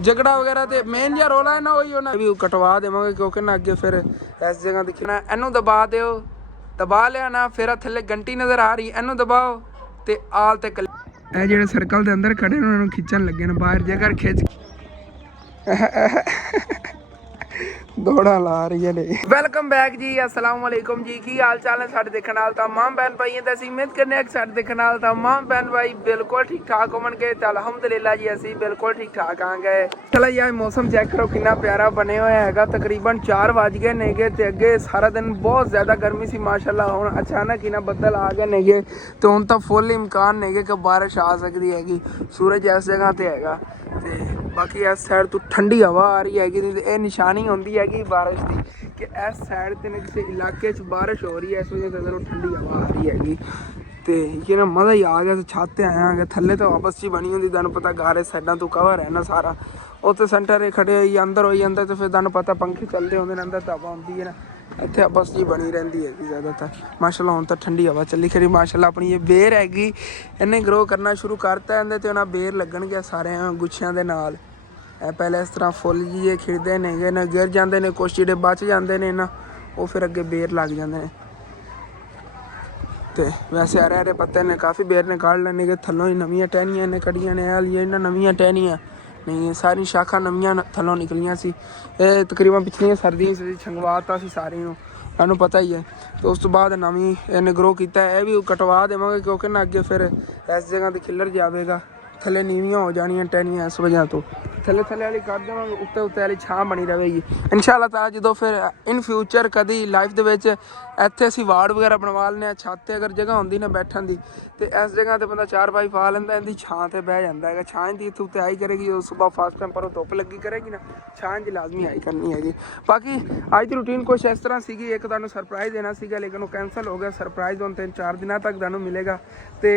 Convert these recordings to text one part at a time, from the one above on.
झगड़ा वगैरह तो मेन जो रोला है ना वही होना भी कटवा देवांगे क्योंकि ना अगे फिर इस जगह दिखना इनू दबा दो दबा लिया ना फिर थले घंटी नज़र आ रही इनू दबाओ तो आल ते जो सर्कल के अंदर खड़े उन्होंने खिंचन लगे ने बाहर जेकर खिंच दौड़ा ला रही है वेलकम बैक जी अस्सलाम वालेकुम जी की हाल चाल है साडे देखण वाल तमाम बहन भाई ते असीं उम्मीद करने कि साडे देखण वाल तमाम बहन भाई बिल्कुल ठीक ठाक होवणगे ते अलहमदुलिल्लाह जी असीं बिल्कुल ठीक ठाक आंगे। चलो यार मौसम चेक करो कितना प्यारा बने होया हैगा तकरीबन 4 बज गए नेगे ते अगे सारा दिन बहुत ज़्यादा गर्मी सी माशाअल्लाह हुण अचानक ही ना बदल आ गए नेगे तो हुण तां फुल इम्कान नेगे कि बारिश आ सकदी हैगी सूरज इस जगह ते हैगा ते बाकी इस साइड तो ठंडी हवा आ रही हैगी ते ये निशानी होंदी हैगी बारिश की कि इस साइड ते ना किसी इलाके च बारिश हो रही है इस वजह से अंदरों ठंडी हवा आ रही हैगी तो ये ना मज़ा ही आ गया तो छत ते आया कि थल्ले तो वापस जी बनी होंगी तुहानूं पता गारे साइडों तो कवर है ना सारा उत्थे सेंटर खड़े होई अंदर हो जांदा तो फिर तुहानूं पता पंखे चलते होंदे ने अंदर हवा आउंदी है ना इत्थे बस जी बनी रहिंदी हैगी ज़्यादातर माशाअल्लाह हुण तां ठंडी हवा चली खड़ी माशाअल्लाह अपनी ये बेर हैगी इन्हें ग्रो करना शुरू करता इहदे ते उन्हां बेर लगणगे सारे गुच्छियां दे नाल पहले इस तरह फुल जी खिड़ते ने ना गिर जाते हैं कुछ जेडे बच जाते हैं ना वो फिर अगे बेर लग जाते हैं तो वैसे हरे हरे पत्ते ने काफ़ी बेर ने काढ़ लेने के थलों ही नवीं टहनियां ने कड़ियां ने हालियां इन्हें नवीं टहनियां नहीं सारी शाखा नवीं थलों निकलियां सी तकरीबन पिछलियां सर्दियों से छंगवाता सी सारी सानू पता ही है तो उस तो बाद नवीं इन्हें ग्रो किया है भी कटवा देवांगे क्योंकि ना अगे फिर इस जगह तो खिलर जाएगा थले नीवियां हो जानियां टहनियां इस वजह तो थले थले वाली कर देवांगे उत्ते उत्ते वाली छां बनी रहेगी इंशाअल्लाह ताला जो फिर इन फ्यूचर कभी लाइफ दे विच इत्थे असीं वार्ड वगैरह बनवा लैने छत ते अगर जगह होंदी ना बैठण दी तो इस जगह ते बंदा 4 बाई पा लैंदा इहदी छां ते बह जांदा है छां दी इत्थे उत्ते आई करेगी सुबह फर्स्ट टाइम पर धुप्प लगी करेगी ना छां दी लाजमी आई करनी हैगी। बाकी अज दी रूटीन कुछ इस तरह सीगी एक तुहानूं सरप्राइज़ देना सीगा लेकिन वो कैंसल हो गया सरप्राइज़ हुण 3-4 दिनों तक तुहानूं मिलेगा तो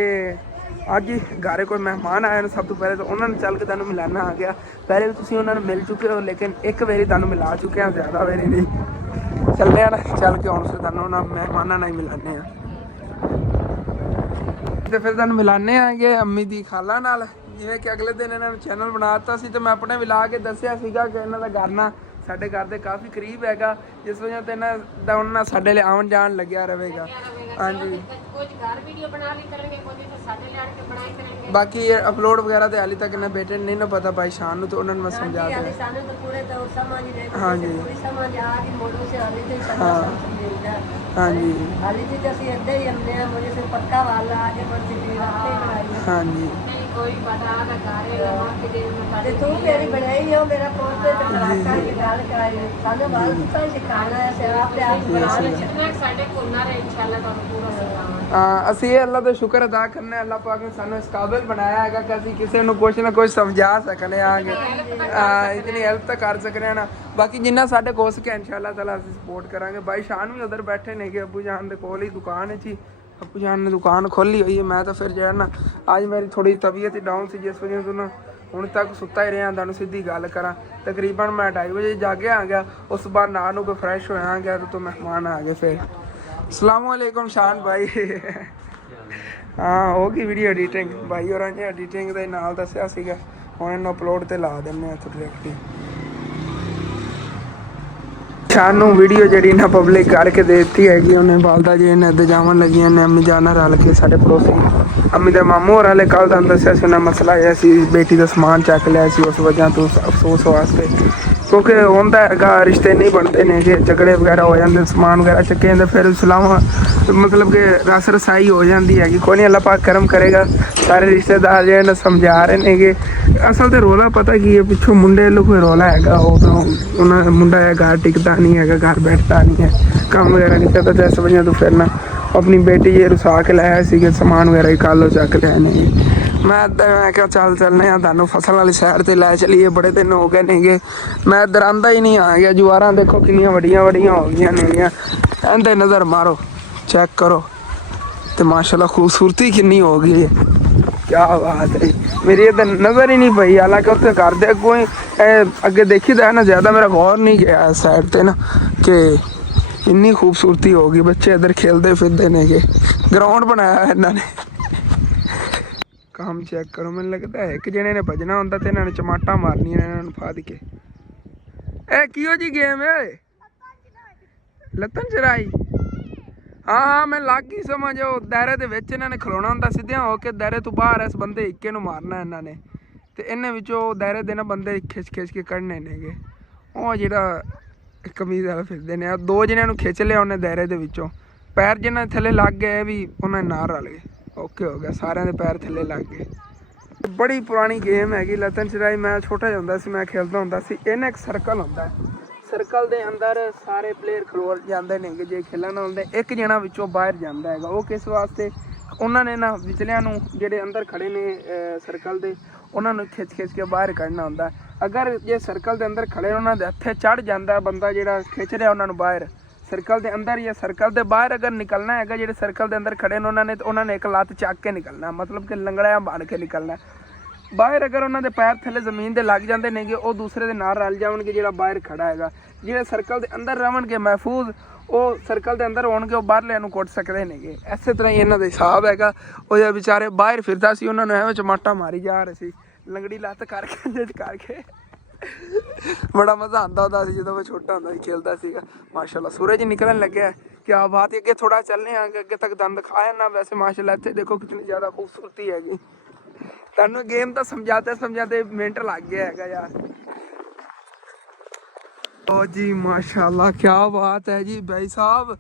अज ही घरे कोई मेहमान आए सब तो पहले तो उन्होंने चल के तुहानूं मिलाना आ गया पहले भी तुसीं उन्होंने मिल चुके हो लेकिन एक बारी तुहानूं मिला चुके हैं ज़्यादा बारी नहीं चलने ना चल के हुण फिर तुहानूं उन्होंने मेहमानां नाल मिलाने तो फिर तुहानूं मिलाने आएंगे अम्मी दी खाला नाल जिवें कि अगले दिन इन्होंने चैनल बना दिता सी तो मैं अपने मिला के दस्सिया सीगा कि इन्हां दा घर ना साडे घर दे काफ़ी करीब हैगा जिस वजह ते इन्हां दा हुण ना साडे लई आउण जाण लग्या रहेगा। हाँ जी बाकी अपलोड वगैरह तो हाली तक इन्हें बेटे नहीं ना पता भाई शान तो उन्होंने मैं समझा दिया। हाँ जी हाँ हाँ जी हाँ जी असी अल्लाह का शुक्र अदा करने अल्लाह पाक ने सानू इस काबिल बनाया है कि असी किसी को कुछ ना कुछ समझा सकने आगे इतनी हेल्प तो कर सकने ना बाकी जिन्ना साडे हो सके इंशाअल्लाह ताला असी सपोर्ट करांगे। भाई शान भी उधर बैठे ने कि अबू जान दे कोल ही दुकान है जी अबू जान ने दुकान खोली हुई है मैं तो फिर जो है ना आज मेरी थोड़ी तबीयत ही डाउन सी जिस वजह से ना हुण तक सुता ही रहा तुहानूं सीधी गल करा तकरीबन मैं 2:30 बजे जागे आ गया उस बाद ना नू फ्रैश होया गया तो मेहमान आ गए फिर अस्सलाम वालेकुम शान भाई हाँ होगी वीडियो एडिटिंग भाई और एडिटिंग के नाल दस्सिया सीगा हुण इन्हूं अपलोड ते ला दिंदे इत्थे डायरैक्ट ही शानू वीडियो जी ना पब्लिक करके देती हैगी उन्हें वालदा जी ने अद जावन लगियां ने अम्मी जाना रल के साढ़े पड़ोसी अम्मी दे मामू होर वाले कल तुहानूं दस्सिया सी उन्हें मसला आया सी बेटी का समान चक लिया सी उस वजह तो अफसोस वास्ते क्योंकि होंदा हैगा रिश्ते नहीं बनते ने कि झगड़े वगैरह हो जाते समान वगैरह चके जाते फिर सलाह मतलब कि रस रसाई हो जाती हैगी कोई नहीं अल्लाह पाक करम करेगा सारे रिश्तेदार जो है समझा रहे हैं कि असल तो रौला पता की है पिछों मुंडे लो कोई रौला हैगा उन्होंने मुंडा है घर टिकता नहीं है घर बैठता नहीं है काम वगैरह नहीं करता तो इस वजह तो फिर ना अपनी बेटी ये रुसा के लाया सी समान वगैरह कल चक लिया नहीं मैं क्या चल चलने तुहानूं फसल वाली साइड ते लै चलीए बड़े दिन हो गए नहीं मैं इधर आंदा ही नहीं आ गया जवारां देखो कितनियां वड्डियां वड्डियां हो गई नहीं इहदे नज़र मारो चेक करो तो माशाल्लाह खूबसूरती कितनी हो गई है क्या बात है मेरी इधर नज़र ही नहीं पई हालांकि उत्थे घर दे अगों ही अगे देखी तो है ना ज़्यादा मेरा गौर नहीं गया इस साइड ते ना कि इन्नी खूबसूरती हो गई बच्चे इधर खेलते फिरते ने के ग्राउंड बनाया है इन्होंने ਕੰਮ ਚੈੱਕ ਕਰੋ। ਮੈਨੂੰ ਲੱਗਦਾ ਹੈ ਇੱਕ ਜਣੇ ਨੇ ਭਜਣਾ ਹੁੰਦਾ ਤੇ ਇਹਨਾਂ ਨੇ ਚਮਾਟਾ ਮਾਰਨੀਆਂ ਇਹਨਾਂ ਨੂੰ ਫਾਦ ਕੇ। ਇਹ ਕਿਹੋ ਜੀ ਗੇਮ ਹੈ? ਲੱਤਨ ਚਰਾਈ। ਹਾਂ ਮੈਂ ਲੱਗ ਗਈ ਸਮਝ। ਉਹ ਦਾਇਰੇ ਦੇ ਵਿੱਚ ਇਹਨਾਂ ਨੇ ਖਲੋਣਾ ਹੁੰਦਾ, ਸਿੱਧਿਆਂ ਹੋ ਕੇ ਦਾਇਰੇ ਤੋਂ ਬਾਹਰ ਇਸ ਬੰਦੇ ਇੱਕੇ ਨੂੰ ਮਾਰਨਾ ਇਹਨਾਂ ਨੇ, ਤੇ ਇਹਨੇ ਵਿੱਚੋਂ ਦਾਇਰੇ ਦੇ ਨਾ ਬੰਦੇ ਖਿੱਚ ਕੇ ਕੱਢਣੇ ਨੇਗੇ। ਉਹ ਜਿਹੜਾ ਕਮੀਜ਼ ਵਾਲਾ ਫਿਰਦੇ ਨੇ, ਦੋ ਜਣਿਆਂ ਨੂੰ ਖਿੱਚ ਲਿਆ ਉਹਨੇ ਦਾਇਰੇ ਦੇ ਵਿੱਚੋਂ, ਪੈਰ ਜਿਹਨਾਂ ਦੇ ਥੱਲੇ ਲੱਗ ਗਏ ਵੀ ਉਹਨਾਂ ਨਾਲ ਰਲ ਗਏ। ਓਕੇ ਹੋ ਗਿਆ, ਸਾਰਿਆਂ ਦੇ ਪੈਰ ਥੱਲੇ ਲੱਗ ਗਏ। ਬੜੀ ਪੁਰਾਣੀ ਗੇਮ ਹੈਗੀ ਲੱਤਨ ਚਰਾਈ। ਮੈਂ ਛੋਟਾ ਜਿਹਾ ਹੁੰਦਾ ਸੀ, ਮੈਂ ਖੇਡਦਾ ਹੁੰਦਾ ਸੀ। ਇਹਨਾਂ ਇੱਕ ਸਰਕਲ ਹੁੰਦਾ, ਸਰਕਲ ਦੇ ਅੰਦਰ ਸਾਰੇ ਪਲੇਅਰ ਖਲੋ ਜਾਂਦੇ ਨੇਗੇ। ਜੇ ਖੇਲਣ ਹੁੰਦੇ ਇੱਕ ਜਣਾ ਵਿੱਚੋਂ ਬਾਹਰ ਜਾਂਦਾ ਹੈਗਾ। ਉਹ ਕਿਸ ਵਾਸਤੇ? ਉਹਨਾਂ ਨੇ ਨਾ ਵਿਚਲਿਆਂ ਨੂੰ ਜਿਹੜੇ ਅੰਦਰ ਖੜੇ ਨੇ ਸਰਕਲ ਦੇ, ਉਹਨਾਂ ਨੂੰ ਖਿੱਚ ਕੇ ਬਾਹਰ ਕੱਢਣਾ ਹੁੰਦਾ। ਅਗਰ ਜੇ ਸਰਕਲ ਦੇ ਅੰਦਰ ਖੜੇ ਉਹਨਾਂ ਦੇ ਹੱਥੇ ਚੜ੍ਹ ਜਾਂਦਾ ਬੰਦਾ ਜਿਹੜਾ ਖਿੱਚ ਰਿਹਾ ਉਹਨਾਂ ਨੂੰ ਬਾਹਰ, ਸਰਕਲ ਦੇ ਅੰਦਰ ਜਾਂ ਸਰਕਲ ਦੇ ਬਾਹਰ ਅਗਰ ਨਿਕਲਣਾ ਹੈਗਾ, ਜਿਹੜੇ ਸਰਕਲ ਦੇ ਅੰਦਰ ਖੜੇ ਨੇ ਉਹਨਾਂ ਨੇ ਇੱਕ ਲੱਤ ਚੱਕ ਕੇ ਨਿਕਲਣਾ, ਮਤਲਬ ਕਿ ਲੰਗੜਿਆਂ ਬਣ ਕੇ ਨਿਕਲਣਾ ਬਾਹਰ। ਅਗਰ ਉਹਨਾਂ ਦੇ ਪੈਰ ਥੱਲੇ ਜ਼ਮੀਨ ਦੇ ਲੱਗ ਜਾਂਦੇ ਨੇਗੇ, ਉਹ ਦੂਸਰੇ ਦੇ ਨਾਲ ਰਲ ਜਾਣਗੇ ਜਿਹੜਾ ਬਾਹਰ ਖੜਾ ਹੈਗਾ। ਜਿਹੜੇ ਸਰਕਲ ਦੇ ਅੰਦਰ ਰਹਿਣਗੇ ਮਹਿਫੂਜ਼, ਉਹ ਸਰਕਲ ਦੇ ਅੰਦਰ ਹੋਣਗੇ, ਉਹ ਬਾਹਰਲਿਆਂ ਨੂੰ ਕੁੱਟ ਸਕਦੇ ਨੇਗੇ। ਇਸੇ ਤਰ੍ਹਾਂ ਹੀ ਇਹਨਾਂ ਦਾ ਹਿਸਾਬ ਹੈਗਾ। ਉਹ ਜੇ ਵਿਚਾਰੇ ਬਾਹਰ ਫਿਰਦਾ ਸੀ, ਉਹਨਾਂ ਨੂੰ ਐਵੇਂ ਚਮਾਟਾ ਮਾਰੀ ਜਾ ਰਹੇ ਸੀ, ਲੰਗੜੀ ਲੱਤ ਕਰਕੇ ਬੜਾ ਮਜ਼ਾ ਆਉਂਦਾ ਹੁੰਦਾ ਸੀ ਜਦੋਂ ਮੈਂ ਛੋਟਾ ਹੁੰਦਾ ਸੀ, ਖੇਲਦਾ ਸੀਗਾ। ਮਾਸ਼ਾਅੱਲਾ ਸੂਰਜ ਨਿਕਲਣ ਲੱਗਿਆ, ਕਿਆ ਬਾਤ ਹੈ। ਅੱਗੇ ਥੋੜਾ ਚੱਲਨੇ ਆਂਗੇ, ਅੱਗੇ ਤੱਕ ਦੰਦ ਦਿਖਾਇਆ ਨਾ। ਵੈਸੇ ਮਾਸ਼ਾਅੱਲਾ ਇੱਥੇ ਦੇਖੋ ਕਿਤਨੀ ਜ਼ਿਆਦਾ ਖੂਬਸੂਰਤੀ ਹੈਗੀ। ਤੁਹਾਨੂੰ ਗੇਮ ਤਾਂ ਸਮਝਾते ਮਿੰਟ ਲੱਗ ਗਿਆ ਹੈਗਾ ਯਾਰ। ਓ ਜੀ ਮਾਸ਼ਾਅੱਲਾ ਕਿਆ ਬਾਤ ਹੈ ਜੀ ਭਾਈ ਸਾਹਿਬ।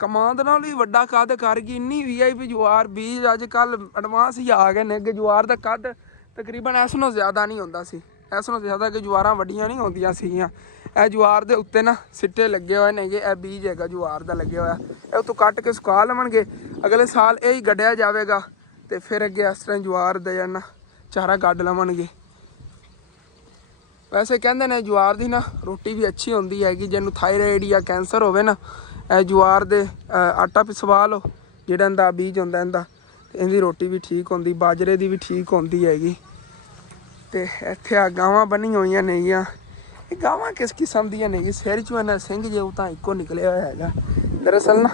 ਕਮਾਂਦ ਨਾਲ ਵੀ ਵੱਡਾ ਕੱਦ ਕਰ ਗਈ। ਇੰਨੀ VIP ਜਵਾਰ ਬੀਜ ਅੱਜ ਕੱਲ੍ਹ ਐਡਵਾਂਸ ਹੀ ਆ ਗਏ ਨੇ। ਅੱਗੇ ਜਵਾਰ ਦਾ ਕੱਦ ਤਕਰੀਬਨ ਇਸ ਨਾਲੋਂ ਜ਼ਿਆਦਾ ਨਹੀਂ ਹੁੰਦਾ ਸੀ। ਇਸ ਨਾਲੋਂ ਜ਼ਿਆਦਾ ਕਿ ਜਵਾਰਾਂ ਵੱਡੀਆਂ ਨਹੀਂ ਹੁੰਦੀਆਂ ਸੀਗੀਆਂ। ਇਹ ਜਵਾਰ ਦੇ ਉੱਤੇ ਨਾ ਸਿੱਟੇ ਲੱਗੇ ਹੋਏ ਨੇਗੇ। ਇਹ ਬੀਜ ਹੈਗਾ ਜਵਾਰ ਦਾ ਲੱਗਿਆ ਹੋਇਆ। ਇਹ ਉੱਤੋਂ ਕੱਟ ਕੇ ਸੁਕਾ ਲਵਣਗੇ। ਅਗਲੇ ਸਾਲ ਇਹ ਹੀ ਗੱਡਿਆ ਜਾਵੇਗਾ ਤੇ ਫਿਰ ਅੱਗੇ ਇਸ ਤਰ੍ਹਾਂ ਜਵਾਰ ਦੇ ਜਾਣਾ ਚਾਰਾ ਕੱਢ ਲਵਣਗੇ। ਵੈਸੇ ਕਹਿੰਦੇ ਨੇ ਜਵਾਰ ਦੀ ਨਾ ਰੋਟੀ ਵੀ ਅੱਛੀ ਹੁੰਦੀ ਹੈਗੀ। ਜਿਹਨੂੰ ਥਾਇਰਾਇਡ ਜਾਂ ਕੈਂਸਰ ਹੋਵੇ ਨਾ, ਇਹ ਜਵਾਰ ਦੇ ਆਟਾ ਪਿਸਵਾ ਲਓ, ਜਿਹੜਾ ਇਹਦਾ ਬੀਜ ਹੁੰਦਾ ਇਹਦਾ, ਇਹਦੀ ਰੋਟੀ ਵੀ ਠੀਕ ਹੁੰਦੀ, ਬਾਜਰੇ ਦੀ ਵੀ ਠੀਕ ਹੁੰਦੀ ਹੈਗੀ। ਤੇ ਇੱਥੇ ਆ ਗਾਵਾਂ ਬੰਨੀਆਂ ਹੋਈਆਂ ਨੇਗੀਆਂ। ਇਹ ਗਾਵਾਂ ਕਿਸ ਕਿਸਮ ਦੀਆਂ ਨੇਗੀਆਂ? ਸਿਰ 'ਚੋਂ ਇਹਨਾਂ ਸਿੰਘ ਜੇ ਉਹ ਤਾਂ ਇੱਕੋ ਨਿਕਲਿਆ ਹੋਇਆ ਹੈਗਾ। ਦਰਅਸਲ ਨਾ